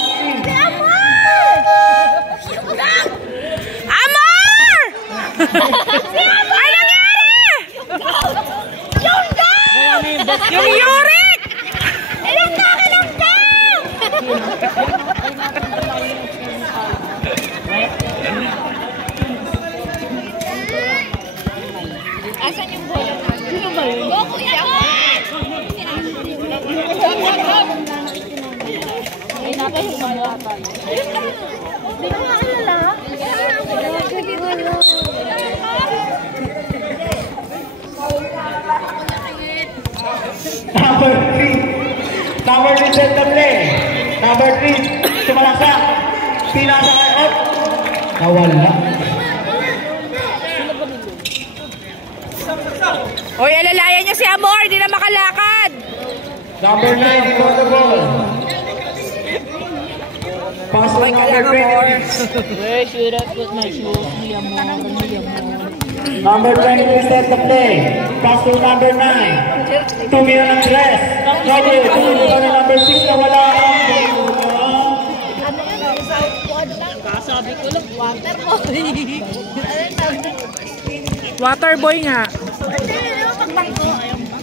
Amor! Ano nangyari? Yung uric! Ilang ka! Asan yung bola natin? Sino ba yun? Go, Kuya Bon! Ay, napahimala tayo. Hindi ko maalala. Number 3. Number 3 set the play. Number 3. Sumalaksak. Pinasa kay Op. Nawala. Oy, alalayan niya si Amor, di na makalakad. Number 9. He got the ball. Pass to number 23. Where should I put my shoes? Mi amor, mi amor. Number 23 set the play. Pass to number 9. Tumira ng dress. Trouble. Tumira ng number 6 na wala ang Kasabi ko lang, water boy. Water boy nga.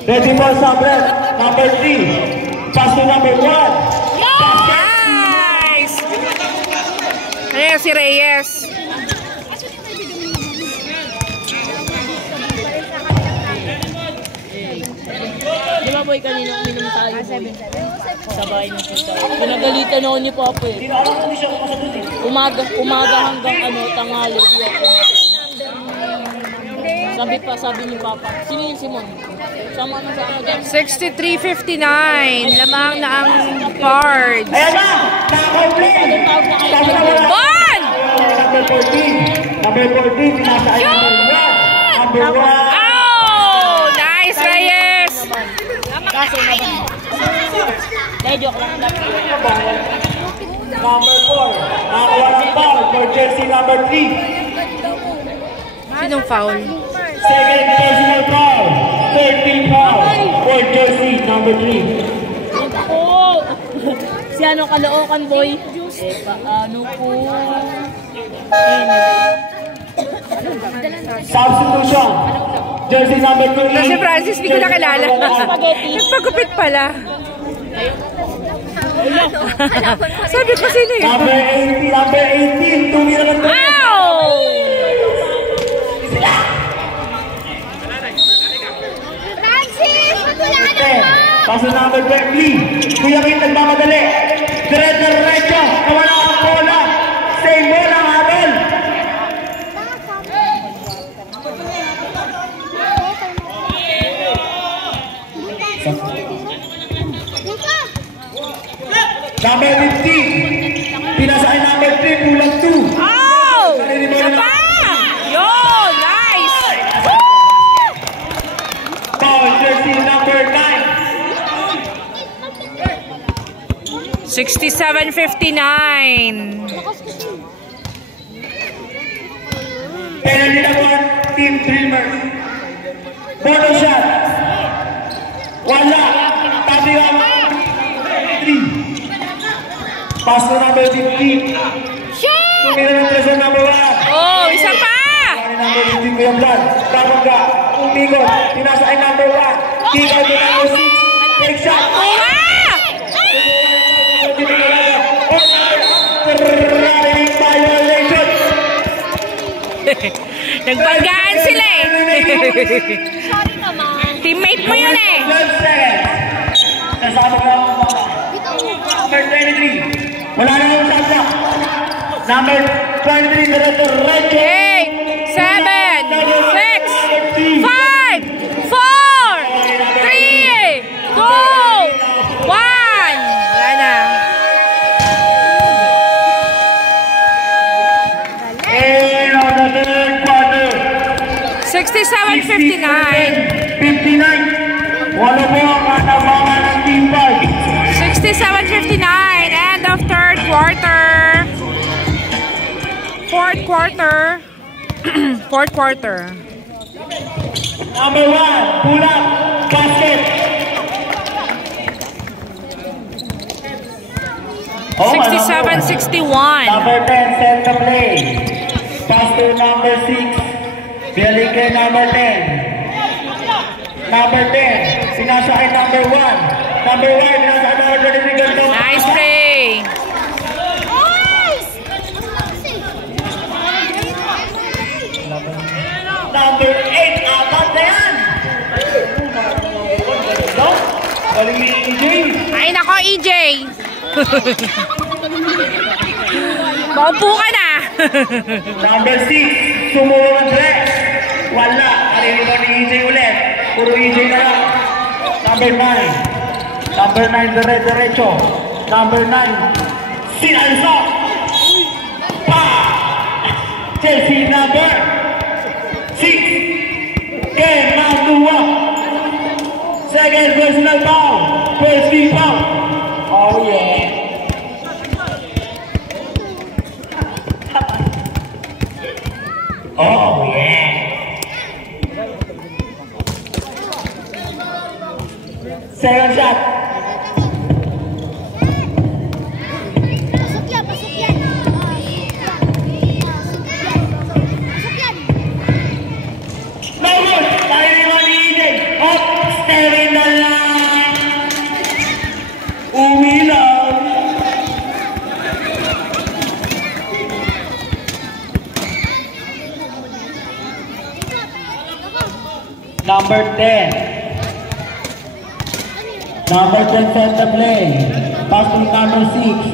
ready for Sabret. Number 3. Pass to number 1. Nice! Ayan si Reyes. Di ba boy, kanina uminom tayo? Sa bahay ng tita. Pinagalitan ako ni Papa eh. Umaga hanggang tanghali. Di ako sabi ni Papa. Sino yung Simon? Sama na sa ano dyan? 63.59. Lamang na ang cards. Ayan na! Naka-complete! Bon! Number 14. Number 14. Nasa ay number 1. Oh! Nice, Reyes! Kaso naman. Joke lang. Number 4. Nakakuha ng foul for jersey number 3. Sinong foul? Second personal foul. 13 foul for jersey number 3. Oh! Si ano Kaloocan boy? Paano po? Substitution. Jersey number 2. Si Francis, di ko nakilala. Nagpagupit pala. Sabi ko sino yun? Number 18. Tumira ng dress. Ow! Paso number 20. Kuya Kim nagmamadali. Diretso. Nawala ang bola. Same bola ang habol. Number 15. Pinasakay number 3. Kulang 2. Oh! Isa pa! Yun! Nice! Foul jersey number 9. 67.59. Penalty number 1, Team Dreamers. Bonus shot. Wala. Tabi ang 3. Pass to number 15. Tumira ng treasure number 1. Oh, isa pa! Number 15 Kuya Vlad. Tapos ka. Umikot. Pinasa ay number 1. Kick out to number 6. Take shot. Wow! Nagbanggaan sila eh. Teammate mo yun eh. 12 seconds. Kasama ka number 23. Wala na yung tanda. Number 23, Director Recho. 8, 7, 6, 5, 4, 3, 2, 1. Wala na. And on the third quarter. 67.59. 59. Wala po ang katabangan ng Team 5. 67.59. End of third quarter. Fourth quarter. Fourth quarter. Number 1, pull up, basket. 67-61. Number 10, set the play. Pass to number 6. Bialik kay number 10. Number 10, sinasa kay number 1. Number 1, sinasa kay number 23. Ganito. Nice play. Number 8, apat na yan. Galing ni EJ. Ay nako, EJ. Maupo ka na. Number 6, sumuha ng dress. Wala. Karili mo ni EJ ulit. Puro EJ na lang. Number 9. Number 9, diretso. Number 9, sinalsa. Pa! Chelsea number 6. Ken Mandua. Second personal foul. First team foul. Oh yeah. Second shot. Pasok yan, pasok yan. Pasok yan. No good. Tayo naman ni Eden. Up, staring the line. Umilaw. Number 10. Number 10 set the play. Pass to number 6.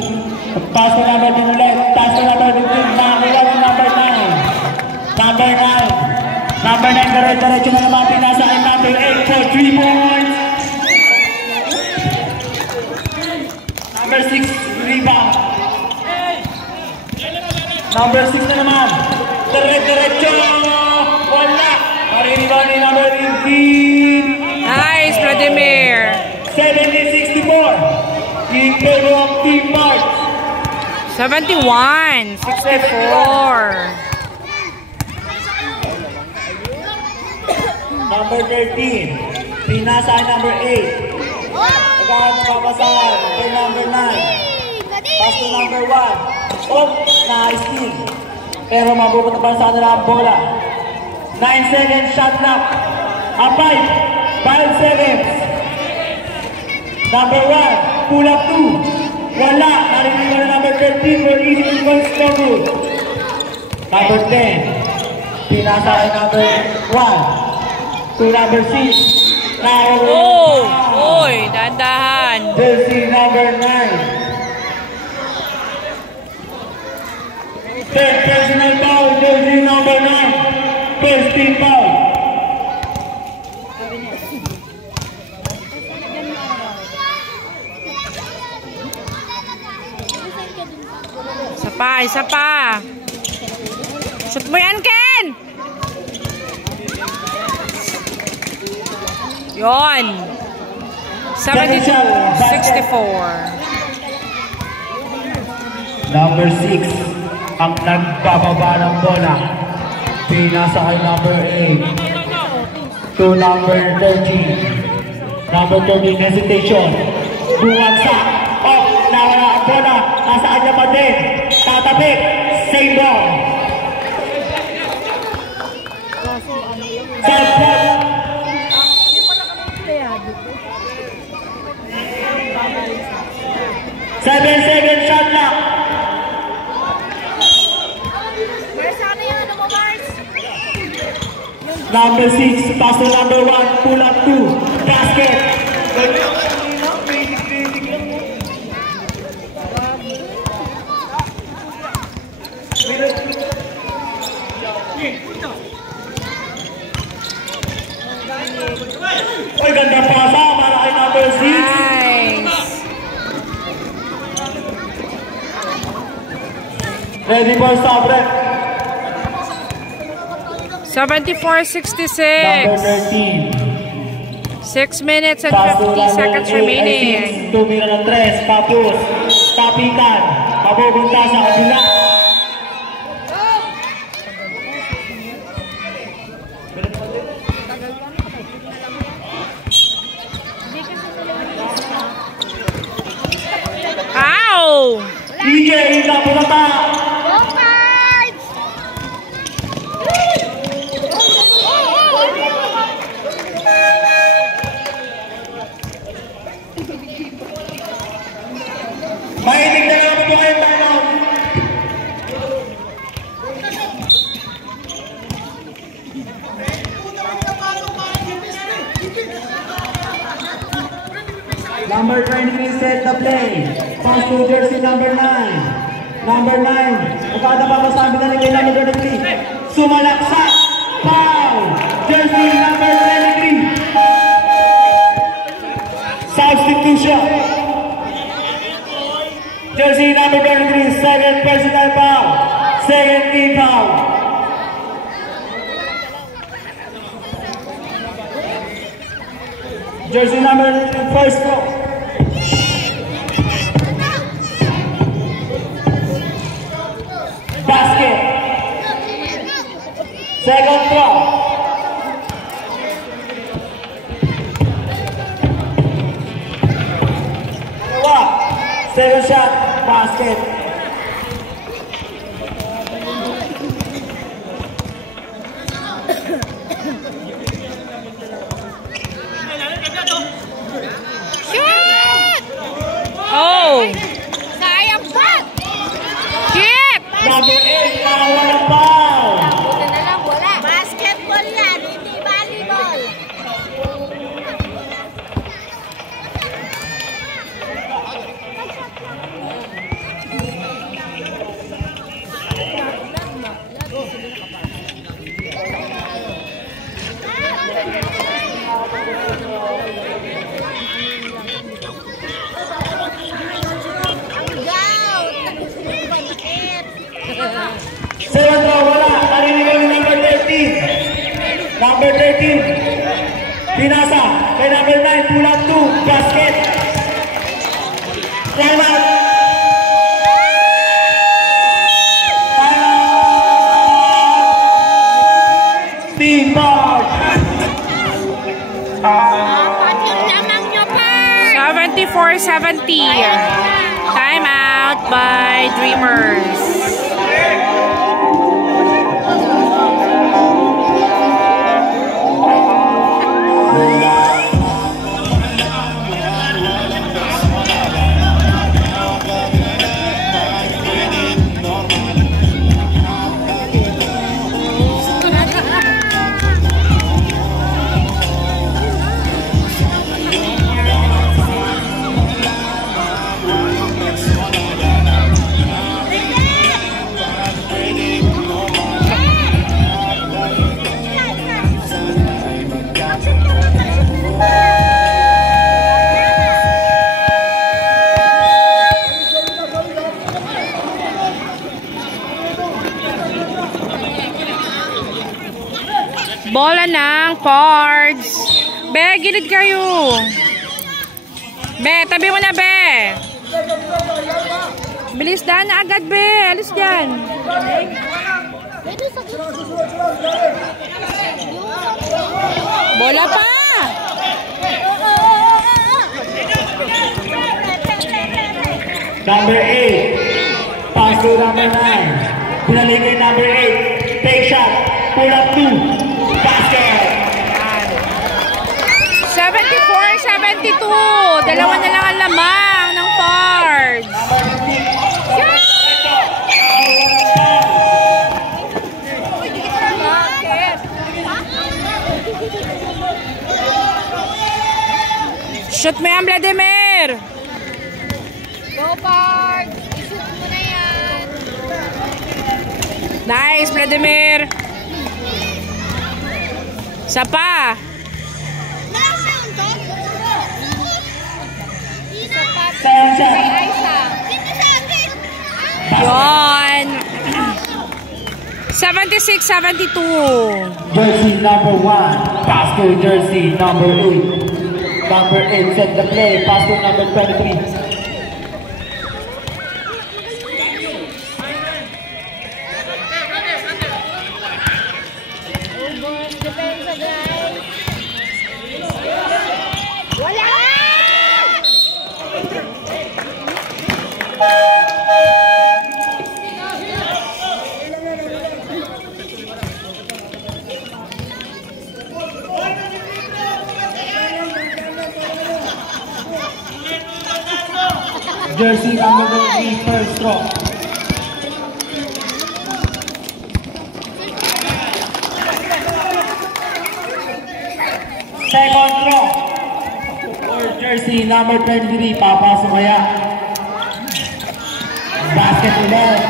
Pass to number 10 ulit. Pass to number 15. Nakakuha ng number 9. Number 9. Number 9 dire-diretso na naman pinasa ay number 8 for 3 points. Number 6 rebound. Number 6 na naman. Dire-diretso. Wala. Mariniban ni number 15. Nice, Vladimir. 70-64. In favor of Team March. 71-64. Number 13. Pinasa ay number 8. Pagkahan na papasahan kay number 9. Pass to number 1. Oh, nice steal. Pero mabubuto pa sa kanila ang bola. 9 seconds shot clock. 5 seconds. Number 1, pull up 2. Wala. Narinig na number 13 for easy response no good. Number 10. Pinasa ay number 1 to number 6. Oh! Oy, dahan-dahan. Jersey number 9. 10 personal foul, jersey number 9. First team foul. Isa pa. Shoot mo yan, Ken! Yon. 72-64. Number 6 ang nagbababa ng bola. Pinasa kay number 8 to number 13. Number 13 hesitation. Bumagsak. Off. Nawala ang bola. Nasa kanya pa din. Tatabik. Same ball. Self-shot. 7 seconds shot clock. Number 6, pass to number 1, pull up 2, basket. Ay, ganda pasa para kay number 6. Nice. Ready for stop, Red. 74-66. Number 13. 6 minutes and Pass to 50 number seconds 8, remaining. 2 mira ng 3, papus. Tapikan. Papupunta sa kabila. Ow! DJ, hindi po na ta. Mahilig na naman po kayo tanong. Number 23 set the play. Pass to jersey number 9. Number 9. Magkada pa masabi na kay number 23. Sumalaksak. Foul. Jersey number 23. Substitution. Jersey number 23, second personal foul. Second team foul. Jersey number 23, first throw. Basket. Second throw. Second shot, basket. Oh! Sayang pa! Chip! Number 8, walang foul. Buti na lang wala. Basketball yan, hindi volleyball. Second row, wala. Narinig ang number 13. Number 13. Pinasa. Kay number 9, pull up 2. Basket. Time out. Time out. Team ball. Dapat yung lamang nyo pa! 74-70. Time out by Dreamers. Bola ng Fords. Be, gilid kayo. Be, tabi mo na, Be. Bilis daan na agad, Be. Alis dyan. Bola pa. Number 8. Pass to number 9. Pinaligay number 8. Take shot. Pull up 2. Basket. 74-72. Dalawa na lang ang lamang ng Fords. Shoot mo yan, Vladimir. Go, Fords! I-shoot mo na yan! Nice, Vladimir. Isa pa. Second shot. Yon. 76-72. Jersey number 1. Pass to jersey number 8. Number 8 set the play. Pass to number 23. Jersey number 3, first throw. Second throw. For jersey number 23, Papa Sumaya. Basket ulit.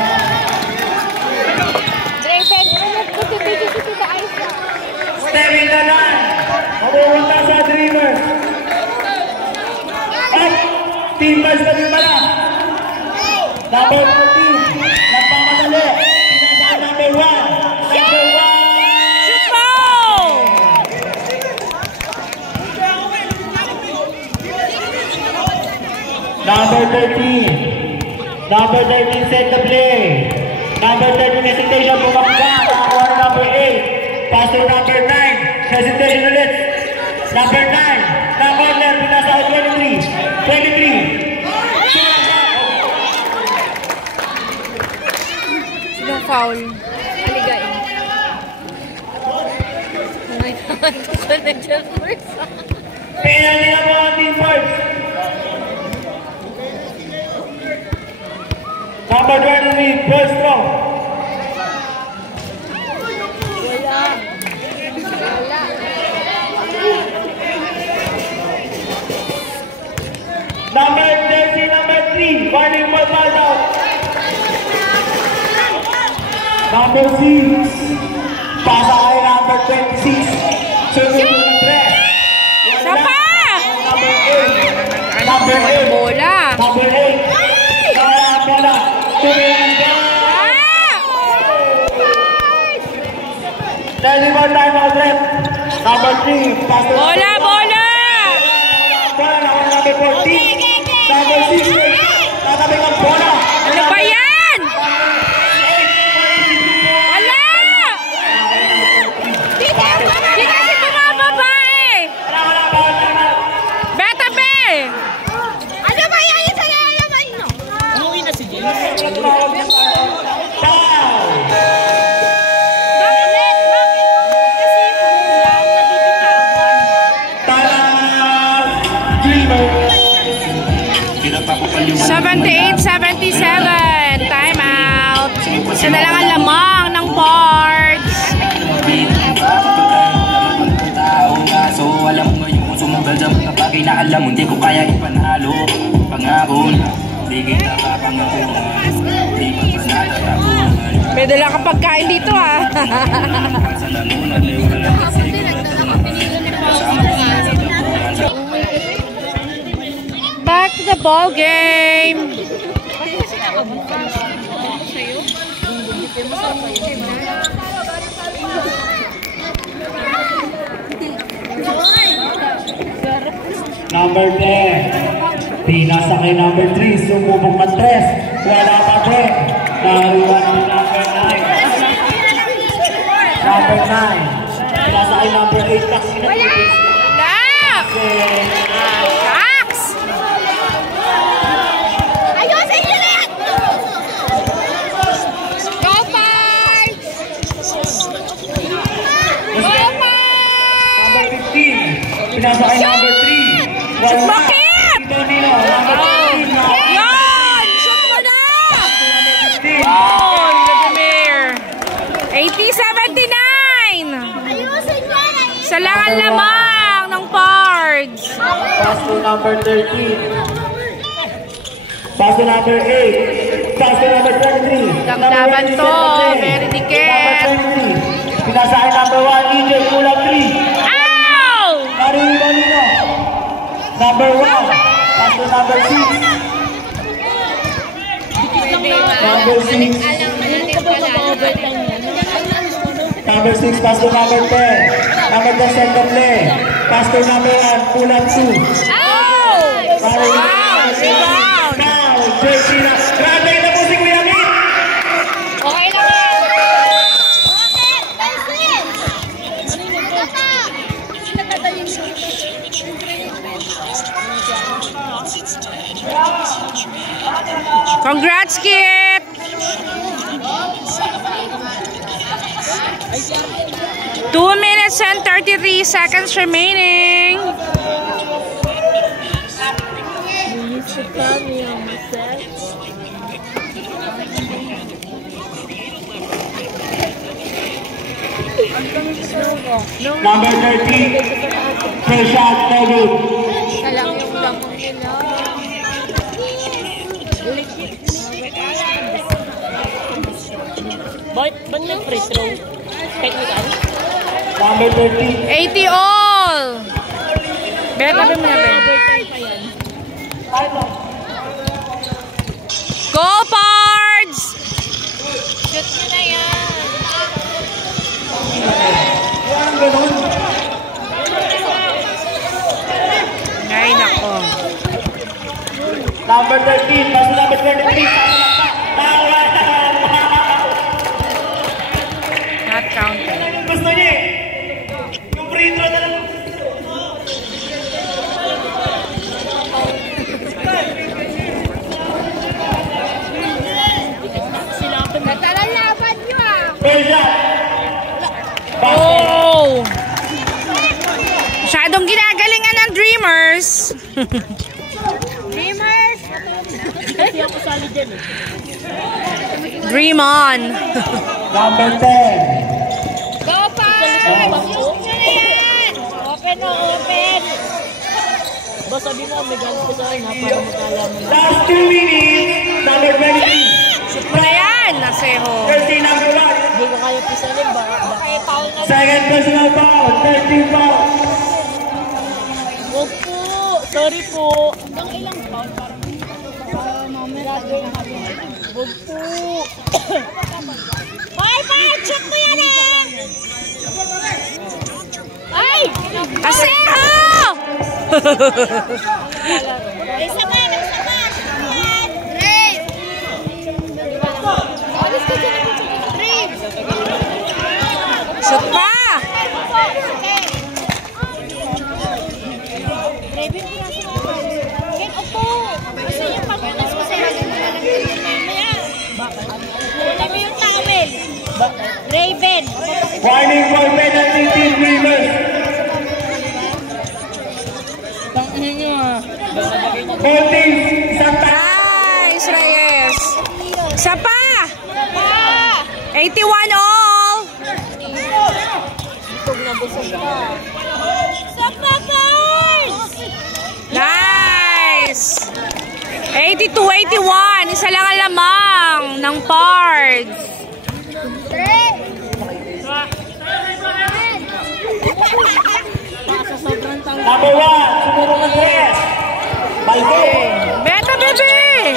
Stepping the line. Mabupunta sa Dreamers. At team first na rin pala. Number 14. Nagpamadali. Pinasa number 1. Number 1. Shoot mo! Number 13. Number 13 set the play. Number 13 hesitation. Bumangga. Nakakuha na number 8. Pass to number 9. Hesitation ulit. Number 9. Na corner. Pinasa 23. 23. foul. Aligain. Nagkakanto ka na dyan first. Penalty na po ang team first. Number 23, Paul Strong. Number 30, number 3, Barney Malvado. Number 6, pasa kay number 26, Sunod ng 3. Isa pa! Number 8, number 8, Bola. number 8, kaya ang bola, tumingin ka. Deliver time out rep. Number 3, pass to Bola, bola! number 14, number 6, tatabi ng bola. Ano ba yan? Wala! Di kasi bumababa eh! Beta be! Ano ba yan yung sa lalaman nyo? Umuwi na si James. Foul! Talas! Dreamer! 78-77. Time out. Isa na lang ang lamang ng parts. So alam mo yung sumugal sa mga bagay na alam mo hindi ko kaya ipanalo. Pangako na, di kita kapangakuhan. Di pa pa natatakuhan. Pwede lang kapag kain dito ah. Sa lalunan ay wala kasi kasama ko na sa tapunan. Back to the ball game. Number 10, pinasa kay number 3, sumubok ng 3, wala pa po. Nariwan ni number 9. Number 9, pinasa kay number 8, taksi na ito. Lap! Tax! Ayusin nyo na yan! Go Parts! Go Parts! Number 15, pinasa kay number 3, wala. Bakit? Ito nila, number 15, Yan! Shoot mo na! Oh, Vladimir! 80-79! Ayusin nyo yan! Sa lang ang lamang ng parts. pass to number 13, pass to number 8, pass to number 23. Dagdaban to, very dikit. Pinasa kay number 1, EJ, kulang 3. Ow! Narinig nino. Number 1, pass to number 6. Number 6, number 6, pass to number 10. Number 10, second play. Pass to number 1, kulang 2. Ow! Narinig Rebound! now, jersey na. Grabe na po si Kuya Min. Okay lang yan. Bakit? Bensin! Congrats, Kit! 2 minutes and 33 seconds remaining. Number 13, first shot, no good. Salang yung lamang nila. Ba't may free throw? Technical? Number 13, 80 all! Beta ba mo na ba? Go, Pards! Shoot mo na yan. Parang ganun. Ay, nako. Number 13, pass to number 23. Not counted. Gusto niya eh. Yung free throw na lang. Natalalaban nyo! Dreamers! Dreamers! Kasi ako sali dyan eh. Dream on! Number 10. Go pa! Open o open! Ba, sabi mo, may galit ko sa akin ha, para magkalaman na. Last 2 minutes. Number 23. Shoot mo na yan, Naseho. Jersey number 1. Hindi ko kaya pisalin, baka Second personal foul. 13 foul. Huwag po, sorry po. Ilang pound para Huwag po. Bye! Shoot mo yan eh! Ay! Naseho! Isa pa! Ray! Alis ka dyan! Ray! Shoot pa! Get upo! Kasi yung pag-unas ko sa'yo, wala mo yung towel. Raven! Warning for penalty team Dreamers. Tangina nyo ha. 14. Isang time. Nice, Reyes! Isa pa! 81 all! Itog na busog ka. Sa Packers! Nice! 82-81. Isa lang ang lamang ng parts. Number 1. Sumuro ng 3. Balbo. Beta, baby!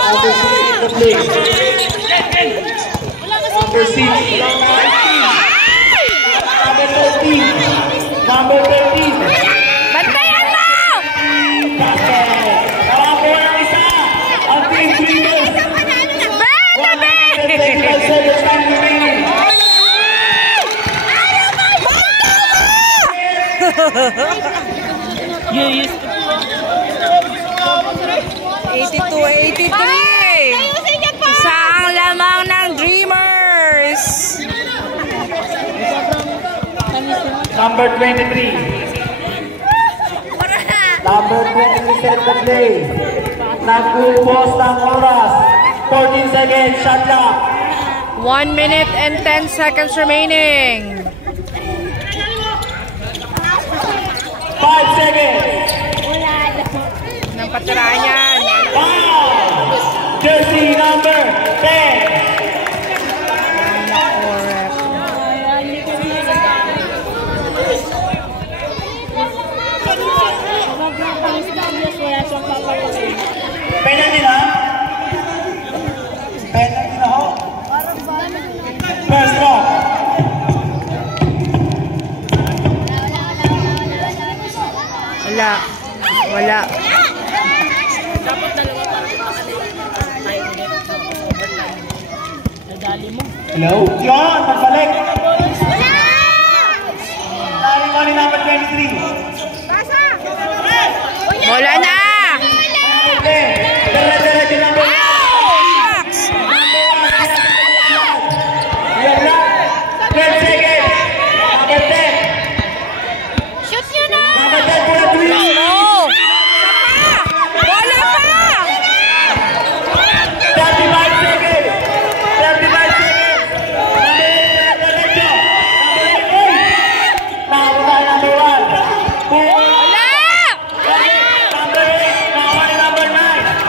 Number 6 in the play. Number 6. Number 13. Number 13. Bantayan mo! Nakakuha ng isa. Ang team Dreamers. Beta, baby! 125 seconds time remaining. You used to 82-83. Isa ang lamang ng Dreamers. Number 23. Number 23 set the play. Nag-ubos ng oras. 14 seconds, shot clock. 1 minute and 10 seconds remaining. 5 seconds. Nang patiraan yan. Foul. Jersey number 10. Penalty na? Penalty na ho. First round. Wala. Wala. dapat dalawa para tayo ulit. Overtime. Nadali mo. Hello? Yun, magbalik. Dali mo ni number 23. Wala na! Okay. Dala-dala din number 1. Yan lang. 10 seconds. Number 10. Shoot nyo na! Number 10 for the 3. Oh! Wala pa! 35 seconds. 35 seconds. Number 8. Number 8. Number 1. Wala! Number 8. Number 9.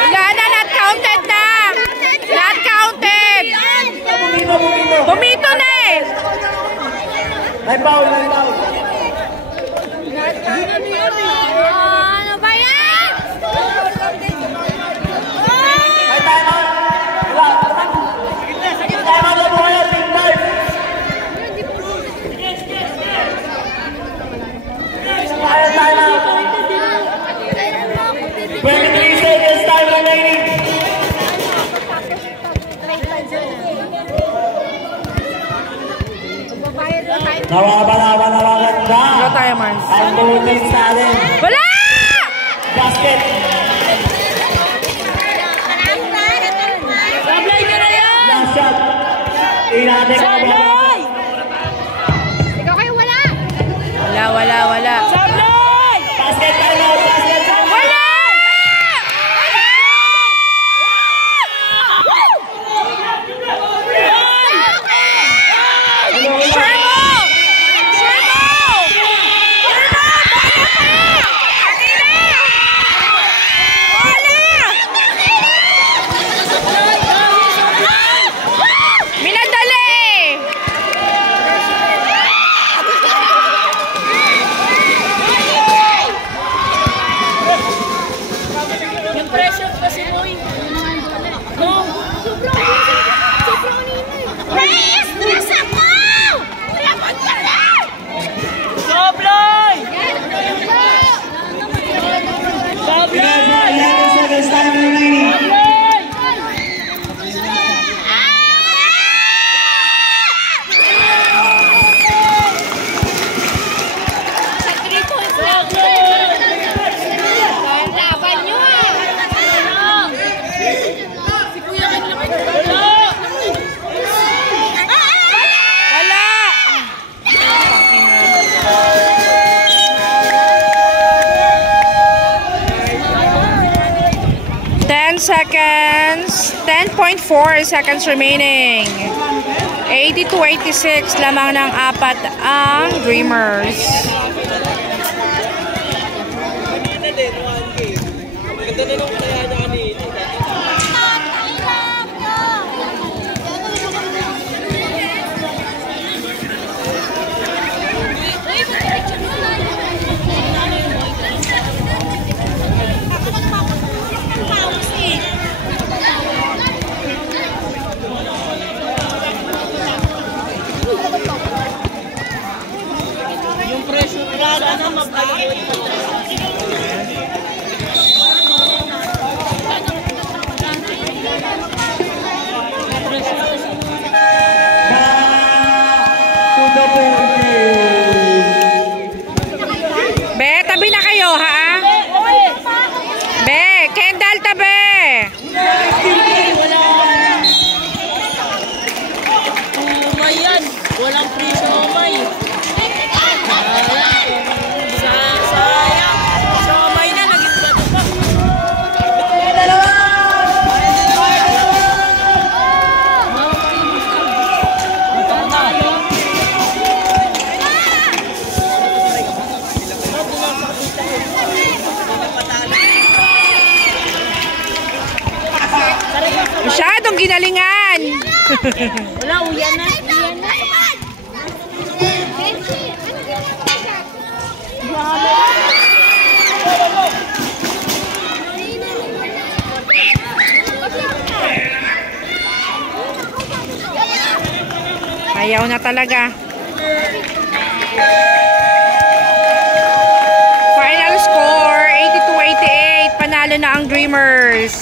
Wala na, not counted na! Not counted! Bumito. Bumito na eh! May foul, may foul. Ano ba yan? May time out. Wala. Time out na po kayo, team time. Kaya time out. 23 seconds time remaining. Nawagan ka. Wala tayo, Mars. Ang butin sa atin. Wala! Basket. Sablay ka na yan! Last shot. Inatin ka ba? Ikaw kayo wala. Wala. Basket tayo na! Basket tayo! Wala! Seconds, 10.4 seconds remaining. 80-86 lamang ng apat ang Dreamers. Be, tabi na kayo, ha? Be, Kendall, tabi! Umay yan. Walang free sa umay. Sayang. Sa umay na, naging bato pa. Masyadong ginalingan! Wala, uyan na. Ayaw na talaga. Final score, 82-88. Panalo na ang Dreamers.